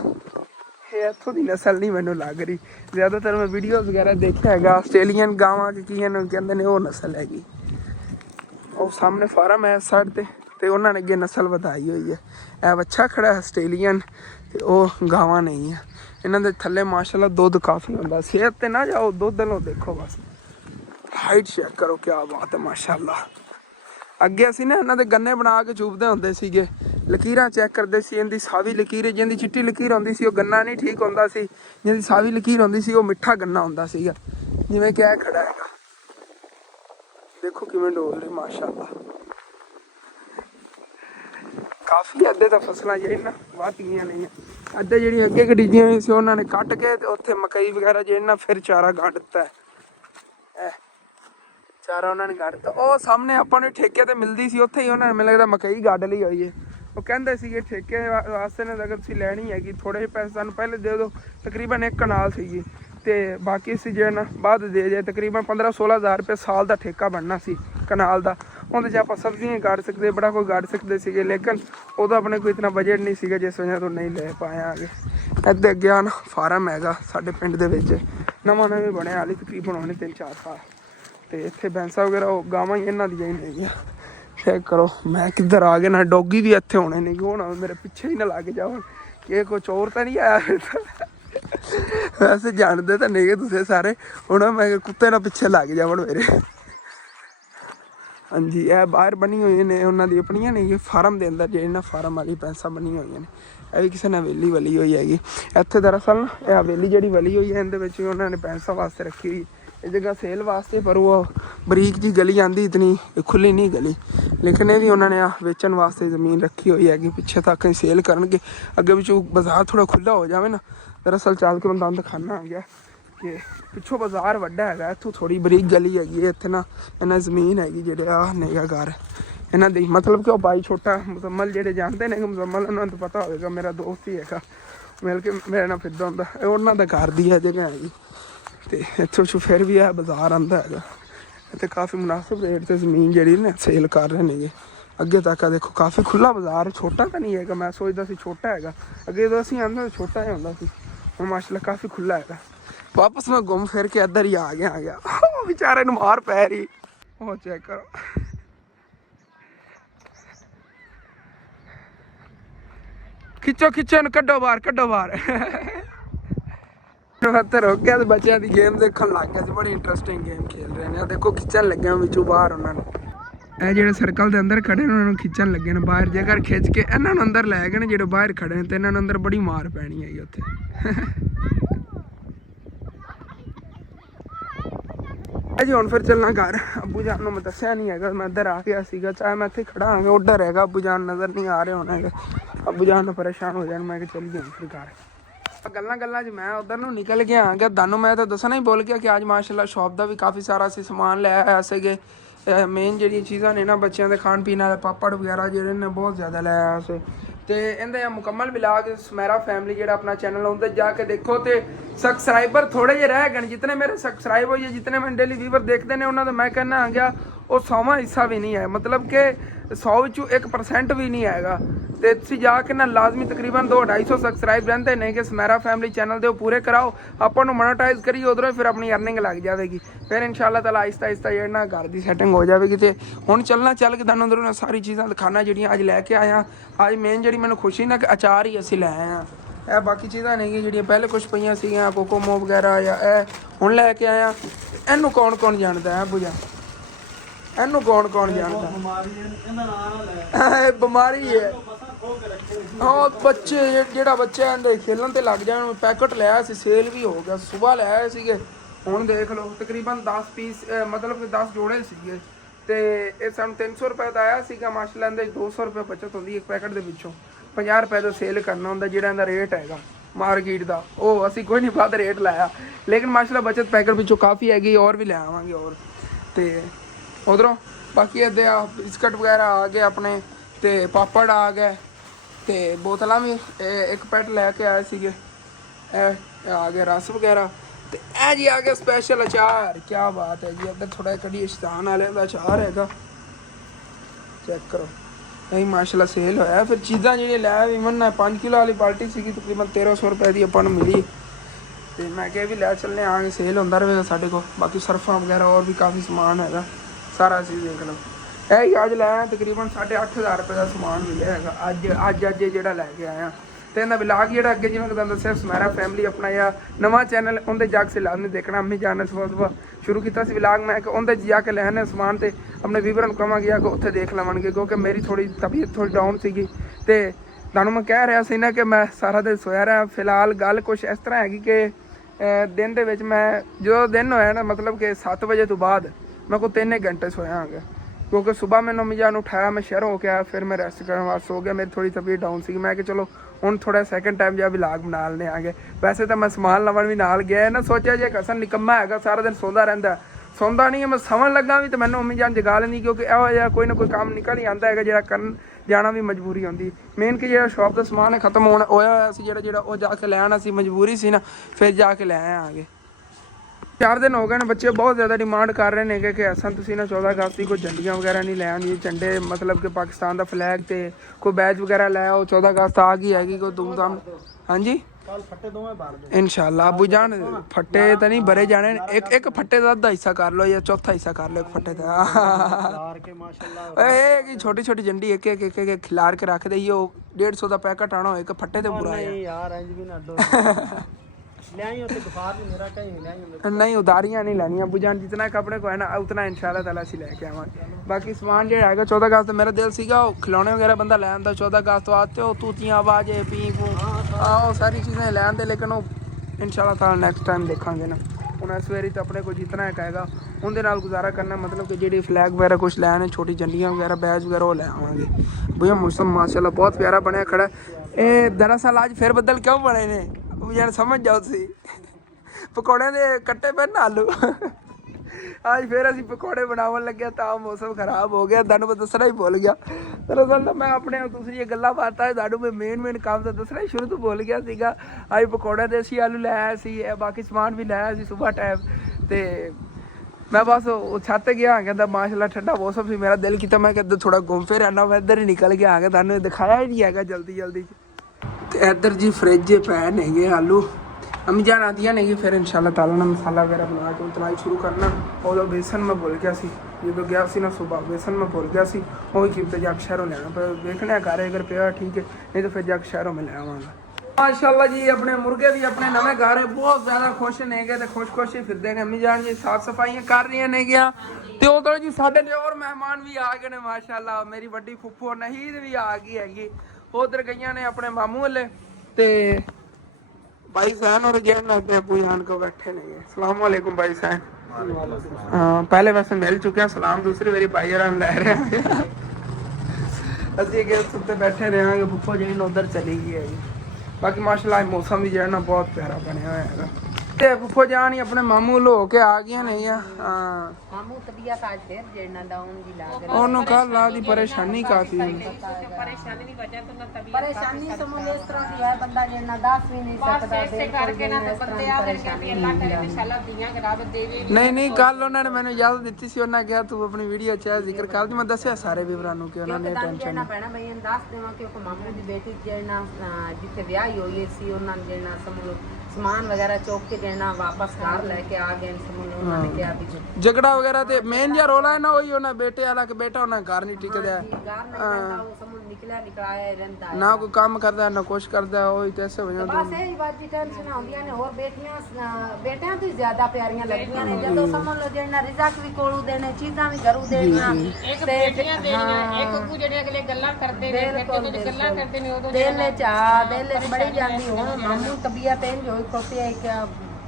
ਇਹ ਇੱਥੋਂ ਦੀ ਨਸਲ ਨਹੀਂ ਮੈਨੂੰ ਲੱਗ ਰਹੀ। ਜ਼ਿਆਦਾਤਰ ਮੈਂ ਵੀਡੀਓਜ਼ ਵਗੈਰਾ ਦੇਖਿਆ ਹੈਗਾ, ਆਸਟ੍ਰੇਲੀਅਨ ਗਾਵਾਂ ਕੀ ਇਹਨੂੰ ਕਹਿੰਦੇ ਨੇ, ਉਹ ਨਸਲ ਹੈਗੀ। ਉਹ ਸਾਹਮਣੇ ਫਾਰਮ ਹੈ ਇਸ ਸਾਈਡ ਤੇ ਉਹਨਾਂ ਨੇ ਅੱਗੇ ਨਸਲ ਵਧਾਈ ਹੋਈ ਹੈ। ਇਹ ਬੱਚਾ ਖੜਾ ਆਸਟ੍ਰੇਲੀਅਨ ਤੇ ਉਹ ਗਾਵਾਂ ਨਹੀਂ ਹੈ। ਇਹਨਾਂ ਦੇ ਥੱਲੇ ਮਾਸ਼ਾਅੱਲਾ ਦੁੱਧ ਕਾਫੀ ਹੁੰਦਾ। ਸਿਹਤ ਤੇ ਨਾ ਜਾਓ, ਦੁੱਧ ਨੂੰ ਦੇਖੋ ਬਸ। ਹਾਈਟ ਚੈੱਕ ਕਰੋ, ਕਿਆ ਬਾਤ ਹੈ ਮਾਸ਼ਾਅੱਲਾ। ਅੱਗੇ ਅਸੀਂ ਨਾ ਇਹਨਾਂ ਦੇ ਗੰਨੇ ਬਣਾ ਕੇ ਚੂਪਦੇ ਹੁੰਦੇ ਸੀਗੇ। ਲਕੀਰਾਂ ਚੈੱਕ ਕਰਦੇ ਸੀ। ਇਹਦੀ ਸਾਵੀ ਲਕੀਰ, ਜਿਹਦੀ ਚਿੱਟੀ ਲਕੀਰ ਹੁੰਦੀ ਸੀ ਉਹ ਗੰਨਾ ਨਹੀਂ ਠੀਕ ਹੁੰਦਾ ਸੀ। ਜਿਹਦੀ ਸਾਵੀ ਲਕੀਰ ਹੁੰਦੀ ਸੀ ਉਹ ਮਿੱਠਾ ਗੰਨਾ ਹੁੰਦਾ ਸੀਗਾ। ਜਿਵੇਂ ਕਿ ਇਹ ਖੜਾ ਹੈਗਾ, ਦੇਖੋ ਕਿਵੇਂ ਡੋਲ ਰਹੇ ਮਾਸ਼ਾਅੱਲਾ। ਕਾਫੀ ਅੱਧੇ ਤਾਂ ਫਸਲਾਂ ਜਿਹੜੀਆਂ ਨਾ ਵੱਧ ਗਈਆਂ ਨਹੀਂ। ਅੱਧੇ ਜਿਹੜੀਆਂ ਅੱਗੇ ਗਡੀਜੀਆਂ ਹੋਈਆਂ ਸੀ ਉਹਨਾਂ ਨੇ ਕੱਟ ਕੇ ਤੇ ਉੱਥੇ ਮਕਈ ਵਗੈਰਾ ਜਿਹੜਾ ਫਿਰ ਚਾਰਾ ਗੱਡ ਦਿੱਤਾ। ਚਾਰਾ ਉਹਨਾਂ ਨੇ ਗੱਡ ਦਿੱਤਾ। ਉਹ ਸਾਹਮਣੇ ਆਪਾਂ ਨੂੰ ਠੇਕੇ ਤੇ ਮਿਲਦੀ ਸੀ, ਉੱਥੇ ਹੀ ਉਹਨਾਂ ਨੇ ਮੈਨੂੰ ਲੱਗਦਾ ਮਕਈ ਗੱਡ ਲਈ ਹੋਈ ਹੈ। ਉਹ ਕਹਿੰਦੇ ਸੀਗੇ ਠੇਕੇ ਵਾਸਤੇ ਨੇ ਅਗਰ ਤੁਸੀਂ ਲੈਣੀ ਹੈਗੀ ਥੋੜ੍ਹੇ ਜਿਹੇ ਪੈਸੇ ਸਾਨੂੰ ਪਹਿਲੇ ਦੇ ਦਿਓ। ਤਕਰੀਬਨ ਇੱਕ ਕਨਾਲ ਸੀਗੀ ਤੇ ਬਾਕੀ ਸੀ ਜਿਹੜਾ ਨਾ ਬਾਅਦ ਦੇ ਜੇ। ਤਕਰੀਬਨ 15-16 ਹਜ਼ਾਰ ਰੁਪਏ ਸਾਲ ਦਾ ਠੇਕਾ ਬਣਨਾ ਸੀ ਕਨਾਲ ਦਾ। ਉਹਦੇ 'ਚ ਆਪਾਂ ਸਬਜ਼ੀਆਂ ਕੱਢ ਸਕਦੇ, ਬੜਾ ਕੋਈ ਕੱਢ ਸਕਦੇ ਸੀਗੇ, ਲੇਕਿਨ ਉਦੋਂ ਆਪਣੇ ਕੋਈ ਇਤਨਾ ਬਜਟ ਨਹੀਂ ਸੀਗਾ ਜਿਸ ਵਜ੍ਹਾ ਤੋਂ ਨਹੀਂ ਲੈ ਪਾਏ ਆਗੇ। ਇੱਥੇ ਅੱਗੇ ਨਾ ਫਾਰਮ ਹੈਗਾ ਸਾਡੇ ਪਿੰਡ ਦੇ ਵਿੱਚ, ਨਵਾਂ ਬਣਿਆ ਹਾਲੇ ਤਕਰੀਬਨ ਹੋਣੇ 3-4 ਸਾਲ। ਤੇ ਇੱਥੇ ਬੈਂਸਾਂ ਵਗੈਰਾ ਉਹ ਗਾਵਾਂ ਹੀ ਇਹਨਾਂ ਦੀਆਂ ਹੀ ਨੇਗੀਆਂ। ਚੈੱਕ ਕਰੋ ਮੈਂ ਕਿੱਧਰ ਆ ਗਿਆ ਨਾ। ਡੋਗੀ ਵੀ ਇੱਥੇ ਹੋਣੇ ਨੇ, ਹੁਣ ਮੇਰੇ ਪਿੱਛੇ ਹੀ ਨਾ ਲੱਗ ਜਾਓ ਕਿ ਕੁਛ ਹੋਰ ਤਾਂ ਨਹੀਂ ਆਇਆ। ਵੈਸੇ ਜਾਣਦੇ ਤਾਂ ਨਹੀਂ ਤੁਸੀਂ ਸਾਰੇ, ਹੁਣ ਮੈਂ ਕੁੱਤੇ ਨਾਲ ਪਿੱਛੇ ਲੱਗ ਜਾਵਣ ਮੇਰੇ। ਹਾਂਜੀ ਇਹ ਬਾਹਰ ਬਣੀ ਹੋਈਆਂ ਨੇ ਉਹਨਾਂ ਦੀ ਆਪਣੀਆਂ ਨੇ ਫਾਰਮ ਦੇ ਅੰਦਰ, ਜਿਹੜੇ ਨਾ ਫਾਰਮ ਵਾਲੀ ਪੈਂਸਾਂ ਬਣੀਆਂ ਹੋਈਆਂ ਨੇ। ਇਹ ਵੀ ਕਿਸੇ ਨੇ ਹਵੇਲੀ ਵਲੀ ਹੋਈ ਹੈਗੀ ਇੱਥੇ। ਦਰਅਸਲ ਨਾ ਇਹ ਹਵੇਲੀ ਜਿਹੜੀ ਵਲੀ ਹੋਈ ਹੈ ਇਹਦੇ ਵਿੱਚ ਵੀ ਉਹਨਾਂ ਨੇ ਪੈਂਸਾਂ ਵਾਸਤੇ ਰੱਖੀ ਹੋਈ। ਇਹ ਜਗ੍ਹਾ ਸੇਲ ਵਾਸਤੇ, ਪਰ ਉਹ ਬਰੀਕ ਜੀ ਗਲੀ ਆਉਂਦੀ, ਇਤਨੀ ਖੁੱਲੀ ਨਹੀਂ ਗਲੀ, ਲੇਕਿਨ ਇਹ ਵੀ ਉਹਨਾਂ ਨੇ ਵੇਚਣ ਵਾਸਤੇ ਜ਼ਮੀਨ ਰੱਖੀ ਹੋਈ ਹੈਗੀ। ਪਿੱਛੇ ਤੱਕ ਹੀ ਸੇਲ ਕਰਨਗੇ, ਅੱਗੇ ਵਿੱਚੋਂ ਬਾਜ਼ਾਰ ਥੋੜ੍ਹਾ ਖੁੱਲ੍ਹਾ ਹੋ ਜਾਵੇ ਨਾ। ਦਰਅਸਲ ਚੱਲ ਕੇ ਮੈਂ ਤੁਹਾਨੂੰ ਦਿਖਾਉਣਾ ਆ ਗਿਆ ਕਿ ਪਿੱਛੋਂ ਬਾਜ਼ਾਰ ਵੱਡਾ ਹੈਗਾ, ਇੱਥੋਂ ਥੋੜ੍ਹੀ ਬਰੀਕ ਗਲੀ ਹੈਗੀ ਹੈ। ਇੱਥੇ ਨਾ ਇਹਨਾਂ ਜ਼ਮੀਨ ਹੈਗੀ ਜਿਹੜੇ ਆਹ ਨੇਗਾ ਘਰ ਇਹਨਾਂ ਦੀ, ਮਤਲਬ ਕਿ ਉਹ ਬਾਈ ਛੋਟਾ ਮੁਜ਼ੰਮਲ ਜਿਹੜੇ ਜਾਣਦੇ ਨੇ ਮੁਜ਼ੰਮਲ, ਉਹਨਾਂ ਨੂੰ ਪਤਾ ਹੋਵੇਗਾ, ਮੇਰਾ ਦੋਸਤ ਹੀ ਹੈਗਾ, ਮਿਲ ਕੇ ਮੇਰੇ ਨਾਲ ਫਿਰਦਾ ਹੁੰਦਾ। ਇਹ ਉਹਨਾਂ ਦਾ ਘਰ ਦੀ ਹੈ ਜਗ੍ਹਾ ਹੈਗੀ। ਤੇ ਇੱਥੋਂ ਫਿਰ ਵੀ ਇਹ ਬਾਜ਼ਾਰ ਆਉਂਦਾ ਹੈਗਾ। ਇੱਥੇ ਕਾਫੀ ਮੁਨਾਸਿਬ ਰੇਟ 'ਤੇ ਜ਼ਮੀਨ ਜਿਹੜੀ ਨਾ ਸੇਲ ਕਰ ਰਹੇ ਨੇਗੇ। ਅੱਗੇ ਤੱਕ ਦੇਖੋ ਕਾਫੀ ਖੁੱਲ੍ਹਾ ਬਾਜ਼ਾਰ, ਛੋਟਾ ਤਾਂ ਨਹੀਂ ਹੈਗਾ। ਮੈਂ ਸੋਚਦਾ ਸੀ ਛੋਟਾ ਹੈਗਾ, ਅੱਗੇ ਜਦੋਂ ਅਸੀਂ ਆਉਂਦੇ ਛੋਟਾ ਹੀ ਹੁੰਦਾ ਸੀ। ਹੁਣ ਮਾਸ਼ਾਅੱਲਾ ਕਾਫੀ ਖੁੱਲ੍ਹਾ ਹੈਗਾ। ਵਾਪਸ ਮੈਂ ਘੁੰਮ ਫਿਰ ਕੇ ਇੱਧਰ ਹੀ ਆ ਗਿਆ ਉਹ ਵਿਚਾਰੇ ਨੂੰ ਮਾਰ ਪੈ ਰਹੀ। ਉਹ ਚੈੱਕ ਕਰੋ, ਖਿੱਚੋ ਇਹਨੂੰ, ਕੱਢੋ ਬਾਹਰ ਇੱਧਰ ਹੋ ਗਿਆ ਤੇ ਬੱਚਿਆਂ ਦੀ ਗੇਮ ਦੇਖਣ ਲੱਗ ਗਿਆ ਸੀ। ਬੜੀ ਇੰਟਰਸਟਿੰਗ ਗੇਮ ਖੇਲ ਰਹੇ ਨੇ। ਦੇਖੋ ਖਿੱਚਣ ਲੱਗਿਆ ਵਿੱਚੋਂ ਬਾਹਰ ਉਹਨਾਂ ਨੂੰ। ਇਹ ਜਿਹੜੇ ਸਰਕਲ ਦੇ ਅੰਦਰ ਖੜੇ ਨੇ ਉਹਨਾਂ ਨੂੰ ਖਿੱਚਣ ਲੱਗੇ ਨੇ ਬਾਹਰ। ਜੇਕਰ ਖਿੱਚ ਕੇ ਇਹਨਾਂ ਨੂੰ ਅੰਦਰ ਲੈ ਗਏ ਨੇ ਜਿਹੜੇ ਬਾਹਰ ਖੜੇ ਨੇ, ਤੇ ਇਹਨਾਂ ਨੂੰ ਅੰਦਰ ਬੜੀ ਮਾਰ ਪੈਣੀ ਹੈਗੀ ਉੱਥੇ। ਜੀ ਹੁਣ ਫਿਰ ਚੱਲਣਾ ਘਰ। ਅੱਬੂ ਜਾਨ ਨੂੰ ਮੈਂ ਦੱਸਿਆ ਨਹੀਂ ਹੈਗਾ, ਮੈਂ ਇੱਧਰ ਆ ਗਿਆ ਸੀਗਾ। ਚਾਹੇ ਮੈਂ ਇੱਥੇ ਖੜਾ ਹਾਂ, ਉੱਧਰ ਹੈਗਾ ਅੱਬੂ ਜਾਨ, ਨਜ਼ਰ ਨਹੀਂ ਆ ਰਹੇ ਹੋਣਾ ਹੈਗਾ। ਅੱਬੂ ਜਾਨ ਨੂੰ ਪਰੇਸ਼ਾਨ ਹੋ ਜਾਣ, ਮੈਂ ਕਿਹਾ ਚੱਲ ਗਿਆ ਫਿਰ ਘਰ। ਗੱਲਾਂ 'ਚ ਮੈਂ ਉੱਧਰ ਨੂੰ ਨਿਕਲ ਗਿਆ ਆ ਗਿਆ। ਤੁਹਾਨੂੰ ਮੈਂ ਤਾਂ ਦੱਸਣਾ ਹੀ ਭੁੱਲ ਗਿਆ ਕਿ ਅੱਜ ਮਾਸ਼ਾਅੱਲਾ ਸ਼ੌਪ ਦਾ ਵੀ ਕਾਫੀ ਸਾਰਾ ਅਸੀਂ ਸਮਾਨ ਲੈ ਆਇਆ ਸੀਗੇ। ਮੇਨ ਜਿਹੜੀਆਂ ਚੀਜ਼ਾਂ ਨੇ ਨਾ ਬੱਚਿਆਂ ਦੇ ਖਾਣ ਪੀਣ ਵਾਲੇ ਪਾਪੜ ਵਗੈਰਾ ਜਿਹੜੇ ਨੇ ਬਹੁਤ ਜ਼ਿਆਦਾ ਲੈ ਆਇਆ ਸੀ। ਤੇ ਇਹਦੇ ਮੁਕੰਮਲ ਮਿਲਾ ਕੇ ਸਮੈਰਾ ਫੈਮਿਲੀ ਜਿਹੜਾ ਆਪਣਾ ਚੈਨਲ ਉਹਦੇ ਜਾ ਕੇ ਦੇਖੋ। ਤੇ ਸਬਸਕ੍ਰਾਈਬਰ ਥੋੜੇ ਜਿਹੇ ਰਹਿ ਗਏ, ਜਿਤਨੇ ਮੇਰੇ ਸਬਸਕ੍ਰਾਈਬ ਹੋਈ ਹੈ, ਜਿਤਨੇ ਮੇਰੇ ਡੇਲੀ ਵੀਵਰ ਦੇਖਦੇ ਨੇ, ਉਹਨਾਂ ਦਾ ਮੈਂ ਕਹਿਣਾ ਆ ਗਿਆ ਉਹ 100ਵਾਂ ਹਿੱਸਾ ਵੀ ਨਹੀਂ ਹੈ। ਮਤਲਬ ਕਿ 100 ਵਿੱਚੋਂ 1% ਵੀ ਨਹੀਂ ਹੈਗਾ। ਤੇ ਤੁਸੀਂ ਜਾ ਕੇ ਨਾ ਲਾਜ਼ਮੀ ਤਕਰੀਬਨ 200-250 ਸਬਸਕ੍ਰਾਈਬ ਰਹਿੰਦੇ ਨੇ ਕਿ ਸਮੈਰਾ ਫੈਮਿਲੀ ਚੈਨਲ ਦੇ ਉਹ ਪੂਰੇ ਕਰਾਓ, ਆਪਾਂ ਨੂੰ ਮੋਨੇਟਾਈਜ਼ ਕਰੀਏ, ਉਧਰੋਂ ਫਿਰ ਆਪਣੀ ਅਰਨਿੰਗ ਲੱਗ ਜਾਵੇਗੀ। ਫਿਰ ਇਨਸ਼ਾਅੱਲਾ ਤਾਲਾ ਆਹਿਸਤਾ ਜਿਹੜਾ ਨਾ ਘਰ ਦੀ ਸੈਟਿੰਗ ਹੋ ਜਾਵੇਗੀ। ਤੇ ਹੁਣ ਚੱਲ ਕੇ ਤੁਹਾਨੂੰ ਅੰਦਰੋਂ ਸਾਰੀ ਚੀਜ਼ਾਂ ਦਿਖਾਉਣਾ ਜਿਹੜੀਆਂ ਅੱਜ ਲੈ ਕੇ ਆਇਆ। ਅੱਜ ਮੇਨ ਜਿਹੜੀ ਮੈਨੂੰ ਖੁਸ਼ੀ ਨਾ ਕਿ ਅਚਾਰ ਹੀ ਅਸੀਂ ਲੈ ਆਏ ਹਾਂ। ਇਹ ਬਾਕੀ ਚੀਜ਼ਾਂ ਨਹੀਂ ਜਿਹੜੀਆਂ ਪਹਿਲੇ ਕੁਛ ਪਈਆਂ ਸੀਗੀਆਂ, ਕੋਕੋਮੋ ਵਗੈਰਾ ਜਾਂ ਇਹ ਹੁਣ ਲੈ ਕੇ ਆਇਆ। ਇਹਨੂੰ ਕੌਣ ਜਾਣਦਾ ਹੈ ਬੁਝਾ? ਇਹਨੂੰ ਕੌਣ ਜਾਣਦਾ? ਇਹ ਬਿਮਾਰੀ ਹੈ। ਹਾਂ ਬੱਚੇ ਜਿਹੜਾ ਬੱਚਾ ਇਹਦੇ ਖੇਲਣ ਤੇ ਲੱਗ ਜਾਣ। ਪੈਕਟ ਲਿਆ ਸੀ, ਸੇਲ ਵੀ ਹੋ ਗਿਆ। ਸੁਬਾਹ ਲੈ ਆਏ ਸੀਗੇ, ਹੁਣ ਦੇਖ ਲਓ ਤਕਰੀਬਨ 10 ਪੀਸ ਮਤਲਬ ਕਿ 10 ਜੋੜੇ ਸੀਗੇ। ਤੇ ਇਹ ਸਾਨੂੰ 300 ਰੁਪਏ ਦਾ ਆਇਆ ਸੀਗਾ। ਮਾਸ਼ਾਅੱਲਾ ਇਹਦੇ 200 ਰੁਪਏ ਬਚਤ ਹੁੰਦੀ ਇੱਕ ਪੈਕਟ ਦੇ ਵਿੱਚੋਂ। 50 ਰੁਪਏ ਦਾ ਸੇਲ ਕਰਨਾ ਹੁੰਦਾ ਜਿਹੜਾ ਇਹਦਾ ਰੇਟ ਹੈਗਾ ਮਾਰਕੀਟ ਦਾ। ਉਹ ਅਸੀਂ ਕੋਈ ਨਹੀਂ ਵੱਧ ਰੇਟ ਲਾਇਆ, ਲੇਕਿਨ ਮਾਸ਼ਾਅੱਲਾ ਬਚਤ ਪੈਕਟ ਵਿੱਚੋਂ ਕਾਫੀ ਹੈਗੀ। ਹੋਰ ਵੀ ਲੈ ਆਵਾਂਗੇ ਹੋਰ। ਤੇ ਉਧਰੋਂ ਬਾਕੀ ਇਹਦੇ ਆ ਬਿਸਕਟ ਵਗੈਰਾ ਆ ਗਏ ਆਪਣੇ, ਤੇ ਪਾਪੜ ਆ ਗਏ, ਤੇ ਬੋਤਲਾਂ ਵੀ ਇੱਕ ਪੈਟ ਲੈ ਕੇ ਆਏ ਸੀਗੇ। ਇਹ ਆ ਗਿਆ ਰਸ ਵਗੈਰਾ। ਤੇ ਇਹ ਜੀ ਆ ਗਿਆ ਸਪੈਸ਼ਲ ਅਚਾਰ। ਕੀ ਬਾਤ ਹੈ ਜੀ। ਇੱਧਰ ਥੋੜਾ ਕੜੀ ਇਸ਼ਤਾਨ ਵਾਲਿਆਂ ਦਾ ਅਚਾਰ ਹੈਗਾ, ਚੈੱਕ ਕਰੋ। ਨਹੀਂ ਮਾਸ਼ਾਅੱਲਾ ਸੇਲ ਹੋਇਆ। ਫਿਰ ਚੀਜ਼ਾਂ ਜਿਹੜੀਆਂ ਲੈ ਇਵਨ 5 ਕਿਲੋ ਵਾਲੀ ਬਾਲਟੀ ਸੀਗੀ, ਤਕਰੀਬਨ 1300 ਰੁਪਏ ਦੀ ਆਪਾਂ ਨੂੰ ਮਿਲੀ। ਤੇ ਮੈਂ ਕਿਹਾ ਵੀ ਲੈ ਚੱਲਨੇ ਆਗੇ, ਸੇਲ ਹੁੰਦਾ ਰਹੇਗਾ ਸਾਡੇ ਕੋਲ। ਬਾਕੀ ਸਰਫਾਂ ਵਗੈਰਾ ਹੋਰ ਵੀ ਕਾਫੀ ਸਮਾਨ ਹੈਗਾ, ਸਾਰਾ ਅਸੀਂ ਦੇਖ ਲਓ। ਇਹ ਹੀ ਅੱਜ ਲੈ ਆਇਆ, ਤਕਰੀਬਨ 8500 ਰੁਪਏ ਦਾ ਸਮਾਨ ਮਿਲਿਆ ਹੈਗਾ ਅੱਜ ਜਿਹੜਾ ਲੈ ਕੇ ਆਇਆ। ਤੇ ਇਹਦਾ ਵਿਲਾਗ ਜਿਹੜਾ ਅੱਗੇ ਜਿਵੇਂ ਤੁਹਾਨੂੰ ਦੱਸਿਆ ਸਮੈਰਾ ਫੈਮਿਲੀ ਆਪਣਾ ਜਾਂ ਨਵਾਂ ਚੈਨਲ ਉਹਦੇ ਜਾ ਕੇ ਲਾਜ਼ਮੀ ਦੇਖਣਾ। ਅੰਮੀ ਜਾਨ ਨੇ ਸੁਬਾਹ ਸ਼ੁਰੂ ਕੀਤਾ ਸੀ ਵਿਲਾਗ, ਮੈਂ ਕਿ ਉਹਦੇ 'ਚ ਜਾ ਕੇ ਲੈ ਆਉਂਦੇ ਸਮਾਨ। ਤੇ ਆਪਣੇ ਵੀਵਰਾਂ ਨੂੰ ਕਹਾਂਗੇ ਕਿ ਉੱਥੇ ਦੇਖ ਲਵਾਂਗੇ, ਕਿਉਂਕਿ ਮੇਰੀ ਥੋੜੀ ਤਬੀਅਤ ਥੋੜੀ ਡਾਊਨ ਸੀਗੀ। ਤੇ ਤੁਹਾਨੂੰ ਮੈਂ ਕਹਿ ਰਿਹਾ ਸੀ ਨਾ ਕਿ ਮੈਂ ਸਾਰਾ ਦਿਨ ਸੋਇਆ ਰਿਹਾ। ਫਿਲਹਾਲ ਗੱਲ ਕੁਛ ਇਸ ਤਰ੍ਹਾਂ ਹੈਗੀ ਕਿ ਦਿਨ ਦੇ ਵਿੱਚ ਮੈਂ ਜਦੋਂ ਦਿਨ ਹੋਇਆ ਨਾ, ਮਤਲਬ ਕਿ 7 ਵਜੇ ਤੋਂ ਬਾਅਦ ਮੈਂ ਕੋਲ 3 ਘੰਟੇ ਸੋਇਆ ਹਾਂਗਾ। ਕਿਉਂਕਿ ਸੁਬਾਹ ਮੈਨੂੰ ਅੰਮੀ ਜਾਨ ਨੂੰ ਉਠਾਇਆ, ਮੈਂ ਸ਼ਹਿਰ ਹੋ ਕੇ ਆਇਆ, ਫਿਰ ਮੈਂ ਰੈਸਟ ਕਰਨ ਵਾਸਤੇ ਸੋ ਗਿਆ। ਮੇਰੀ ਥੋੜੀ ਤਬੀਅਤ ਡਾਊਨ ਸੀ। ਮੈਂ ਕਿ ਚਲੋ ਹੁਣ ਥੋੜਾ ਸੈਕਿੰਡ ਟਾਈਮ ਜਿਹਾ ਵਿਲਾਗ ਬਣਾ ਲੈਣੇ ਆਗੇ। ਵੈਸੇ ਤਾਂ ਮੈਂ ਸਮਾਨ ਲਵਣ ਵੀ ਨਾਲ ਗਿਆ ਨਾ, ਸੋਚਿਆ ਜੇ ਕਸਨ ਨਿਕੰਮਾ ਹੈਗਾ ਸਾਰਾ ਦਿਨ ਸੌਂਦਾ ਰਹਿੰਦਾ, ਸੌਂਦਾ ਨਹੀਂ। ਮੈਂ ਸੌਣ ਲੱਗਾ ਵੀ ਤੇ ਮੈਨੂੰ ਅੰਮੀ ਜਾਨ ਜਗਾ ਲੈਂਦੀ, ਕਿਉਂਕਿ ਇਹੋ ਜਿਹਾ ਕੋਈ ਨਾ ਕੋਈ ਕੰਮ ਨਿਕਲ ਹੀ ਆਉਂਦਾ ਹੈਗਾ ਜਿਹੜਾ ਕਰਨ ਜਾਣਾ ਵੀ ਮਜਬੂਰੀ ਹੁੰਦੀ। ਮੇਨ ਕਿ ਜਿਹੜਾ ਸ਼ੌਪ ਦਾ ਸਮਾਨ ਹੈ ਖਤਮ ਹੋਇਆ ਹੋਇਆ ਸੀ, ਜਿਹੜਾ ਉਹ ਜਾ ਕੇ ਲੈ ਆਉਣਾ ਸੀ, ਮਜਬੂਰੀ ਸੀ ਨਾ, ਫਿਰ ਜਾ ਕੇ ਲੈ ਆਏ। 4 ਦਿਨ ਹੋ ਗਏ ਨੇ, ਬੱਚੇ ਬਹੁਤ ਜ਼ਿਆਦਾ ਡਿਮਾਂਡ ਕਰ ਰਹੇ ਨੇ ਕਿ ਅਸਾਂ ਤੁਸੀਂ ਨਾ 14 ਅਗਸਤ ਦੀ ਕੋਈ ਝੰਡੀਆਂ ਵਗੈਰਾ ਨਹੀਂ ਲੈ ਆਉਂਦੀ, ਝੰਡੇ ਮਤਲਬ ਕਿ ਪਾਕਿਸਤਾਨ ਦਾ ਫਲੈਗ ਤੇ ਕੋਈ ਬੈਚ ਵਗੈਰਾ ਲੈ ਆਓ। 14 ਅਗਸਤ ਆ ਗਈ ਹੈਗੀ, ਕੋਈ ਧੂਮਧਾਮ। ਹਾਂਜੀ ਇਨਸ਼ਾਅੱਲਾ ਅੱਬੂ ਜਾਨ ਫੱਟੇ ਤਾਂ ਨਹੀਂ ਭਰੇ ਜਾਣੇ। ਇੱਕ ਫੱਟੇ ਦਾ ਅੱਧਾ ਹਿੱਸਾ ਕਰ ਲਓ ਜਾਂ ਚੌਥਾ ਹਿੱਸਾ ਕਰ ਲਓ ਇੱਕ ਫੱਟੇ ਦਾ। ਇਹ ਕਿ ਛੋਟੀ ਛੋਟੀ ਝੰਡੀ ਇੱਕ ਖਿਲਾਰ ਕੇ ਰੱਖ ਦਈਏ। ਉਹ 150 ਦਾ ਪੈਕਟ ਆਣਾ ਇੱਕ ਫੱਟੇ ਤੇ ਬੁਰਾ नहीं उधारियां नहीं लेनिया अबू जान, जितना कपड़े को है ना उतना इंशाल्लाह ताला से लेके आवांगे। बाकी सामान जो है 14 अगस्त मेरा दिल सीगा खिलौने वगैरह बंदा ले आंदा। 14 अगस्त तो आते हो तूतियां आवाज़ें पी पू आओ सारी चीज़ें ले आंदे, लेकिन वो इंशाल्लाह ताला नेक्स्ट टाइम देखेंगे ना। ਹੁਣ ਇਸ ਵਾਰੀ ਤਾਂ ਆਪਣੇ ਕੋਲ ਜਿਤਨਾ ਹੈਗਾ ਉਹਦੇ ਨਾਲ ਗੁਜ਼ਾਰਾ ਕਰਨਾ, ਮਤਲਬ ਕਿ ਜਿਹੜੀ ਫਲੈਗ ਵਗੈਰਾ ਕੁਛ ਲੈਣੇ, ਛੋਟੀ ਝੰਡੀਆਂ ਵਗੈਰਾ ਬੈਜ ਵਗੈਰਾ ਉਹ ਲੈ ਆਵਾਂਗੇ। ਭਈਆ ਮੌਸਮ ਮਾਸ਼ਾਅੱਲਾ ਬਹੁਤ ਪਿਆਰਾ ਬਣਿਆ ਖੜਾ। ਇਹ ਦਰਅਸਲ ਅੱਜ ਫਿਰ ਬੱਦਲ ਕਿਉਂ ਬਣੇ ਨੇ ਯਾਰ ਸਮਝ ਜਾਓ ਤੁਸੀਂ। ਪਕੌੜਿਆਂ ਦੇ ਕੱਟੇ ਪਏ ਨਾ ਆਲੂ। ਅੱਜ ਫਿਰ ਅਸੀਂ ਪਕੌੜੇ ਬਣਾਉਣ ਲੱਗਿਆ ਤਾਂ ਮੌਸਮ ਖਰਾਬ ਹੋ ਗਿਆ। ਤੁਹਾਨੂੰ ਮੈਂ ਦੱਸਣਾ ਹੀ ਭੁੱਲ ਗਿਆ। ਦਰਅਸਲ ਤਾਂ ਮੈਂ ਆਪਣੇ ਦੂਸਰੀਆਂ ਗੱਲਾਂ ਬਾਤਾਂ ਤੁਹਾਨੂੰ ਮੈਂ ਮੇਨ ਕੰਮ ਤਾਂ ਦੱਸਣਾ ਹੀ ਸ਼ੁਰੂ ਤੋਂ ਭੁੱਲ ਗਿਆ ਸੀਗਾ। ਅੱਜ ਪਕੌੜਿਆਂ ਦੇ ਅਸੀਂ ਆਲੂ ਲੈ ਆਏ ਸੀ, ਬਾਕੀ ਸਮਾਨ ਵੀ ਲੈ ਆਇਆ ਸੀ ਸੁਬਾਹ ਟਾਈਮ। ਤੇ ਮੈਂ ਬਸ ਉਹ ਛੱਤ ਤੇ ਗਿਆ, ਕਹਿੰਦਾ ਮਾਸ਼ਾਅੱਲਾ ਠੰਡਾ ਮੌਸਮ ਸੀ। ਮੇਰਾ ਦਿਲ ਕੀਤਾ ਮੈਂ ਕਿਹਾ ਥੋੜਾ ਘੁੰਮ ਫਿਰ ਆਉਣਾ, ਮੈਂ ਇੱਧਰ ਹੀ ਨਿਕਲ ਕੇ ਆ ਗਿਆ। ਤੁਹਾਨੂੰ ਦਿਖਾਇਆ ਹੀ ਨਹੀਂ ਹੈਗਾ ਜਲਦੀ। ਤੇ ਇੱਧਰ ਜੀ ਫਰਿੱਜ ਪੈ ਹੈਗੇ ਆਲੂ, अम्मी जान आती है नहीं फिर इंशाल्लाह ताला ना मसाला वगैरह बना के उतना ही शुरू करना। और बेसन मैं भूल गया सी जो गया सी ना सुबह बेसन मैं भूल गया सी वो ही कीमत जाके शहरों लेना पर देखने घर अगर पिया ठीक है नहीं तो फिर जाके शहरों में ले आवांगा। माशाल्लाह जी अपने मुर्गे भी अपने नवे घर है बहुत ज़्यादा खुश नहीं गए तो खुश ही फिरते हैं। अम्मी जान जी साफ सफाइयाँ कर रही नहीं गया तो उधर जी साढ़े ने और मेहमान भी आ गए ने माशाल्लाह। मेरी वड्डी फुफ्फो नहीद भी आ गई हैगी उधर गई ने अपने मामू वाले ते भाई सहन और गेम लगते हैं बुझान को बैठे नहीं है। अस्सलाम वालेकुम भाई सहन। हाँ पहले वैसे मिल चुके हैं सलाम दूसरी मेरी भाई और ले रहे हैं असि गेम सुनते बैठे रहे हैं फुफ्फो जी उधर चली गई है। बाकी माशाल्लाह मौसम भी जो है ना बहुत प्यारा बनया हुआ है ते फुफ्फो जान ही अपने मामू लो के आ गई नहीं है। हां मामू तबीयत आज फिर जेड़ना डाउन दी लाग रही ओनो कल ला दी परेशानी काफी परेशानी की वजह तो ना तबीयत परेशानी समझ इस तरह की है बंदा जेड़ना 10 भी नहीं सकता ऐसे करके ना तो बंदे आ करके अल्लाह करे इंशाल्लाह दियां के राब देवे नहीं कल उन्होंने मैंने याद दी सी उन्होंने कहा तू अपनी वीडियो च जिक्र कर दी मैं दसया सारे विवरण के उन्होंने टेंशन ना पैना भाई दस देवा कि मामू दी बेटी जेड़ना जिथे ब्याह होई सी उन्होंने जेड़ना समझ सामान वगैरह चौक के देना वापस घर लेके आ गए समझ उन्होंने क्या भी झगड़ा वगैरह ते मेन या रोला है ना वही होना बेटे वाला के बेटा होना घर नहीं टिकदा है घर नहीं रहता वो समझ निकलाया रहता है ना कोई काम करदा है ना कुछ करदा है वही कैसे हो जाता बस यही बात की टेंशन आउंदियां ने और बेटियां तो ज्यादा प्यारियां लगदियां ने जदों समझ लो जेना रिजक भी कोलू देने चीजां भी घरू देनियां एक बेटियां देनियां एक अगू जेडे अगले गल्ला करदे ने फिर जो गल्ला करदे ने उदों दिल च बड़ी जांदी हुन मामू तबीयत इंज होई खोती है कि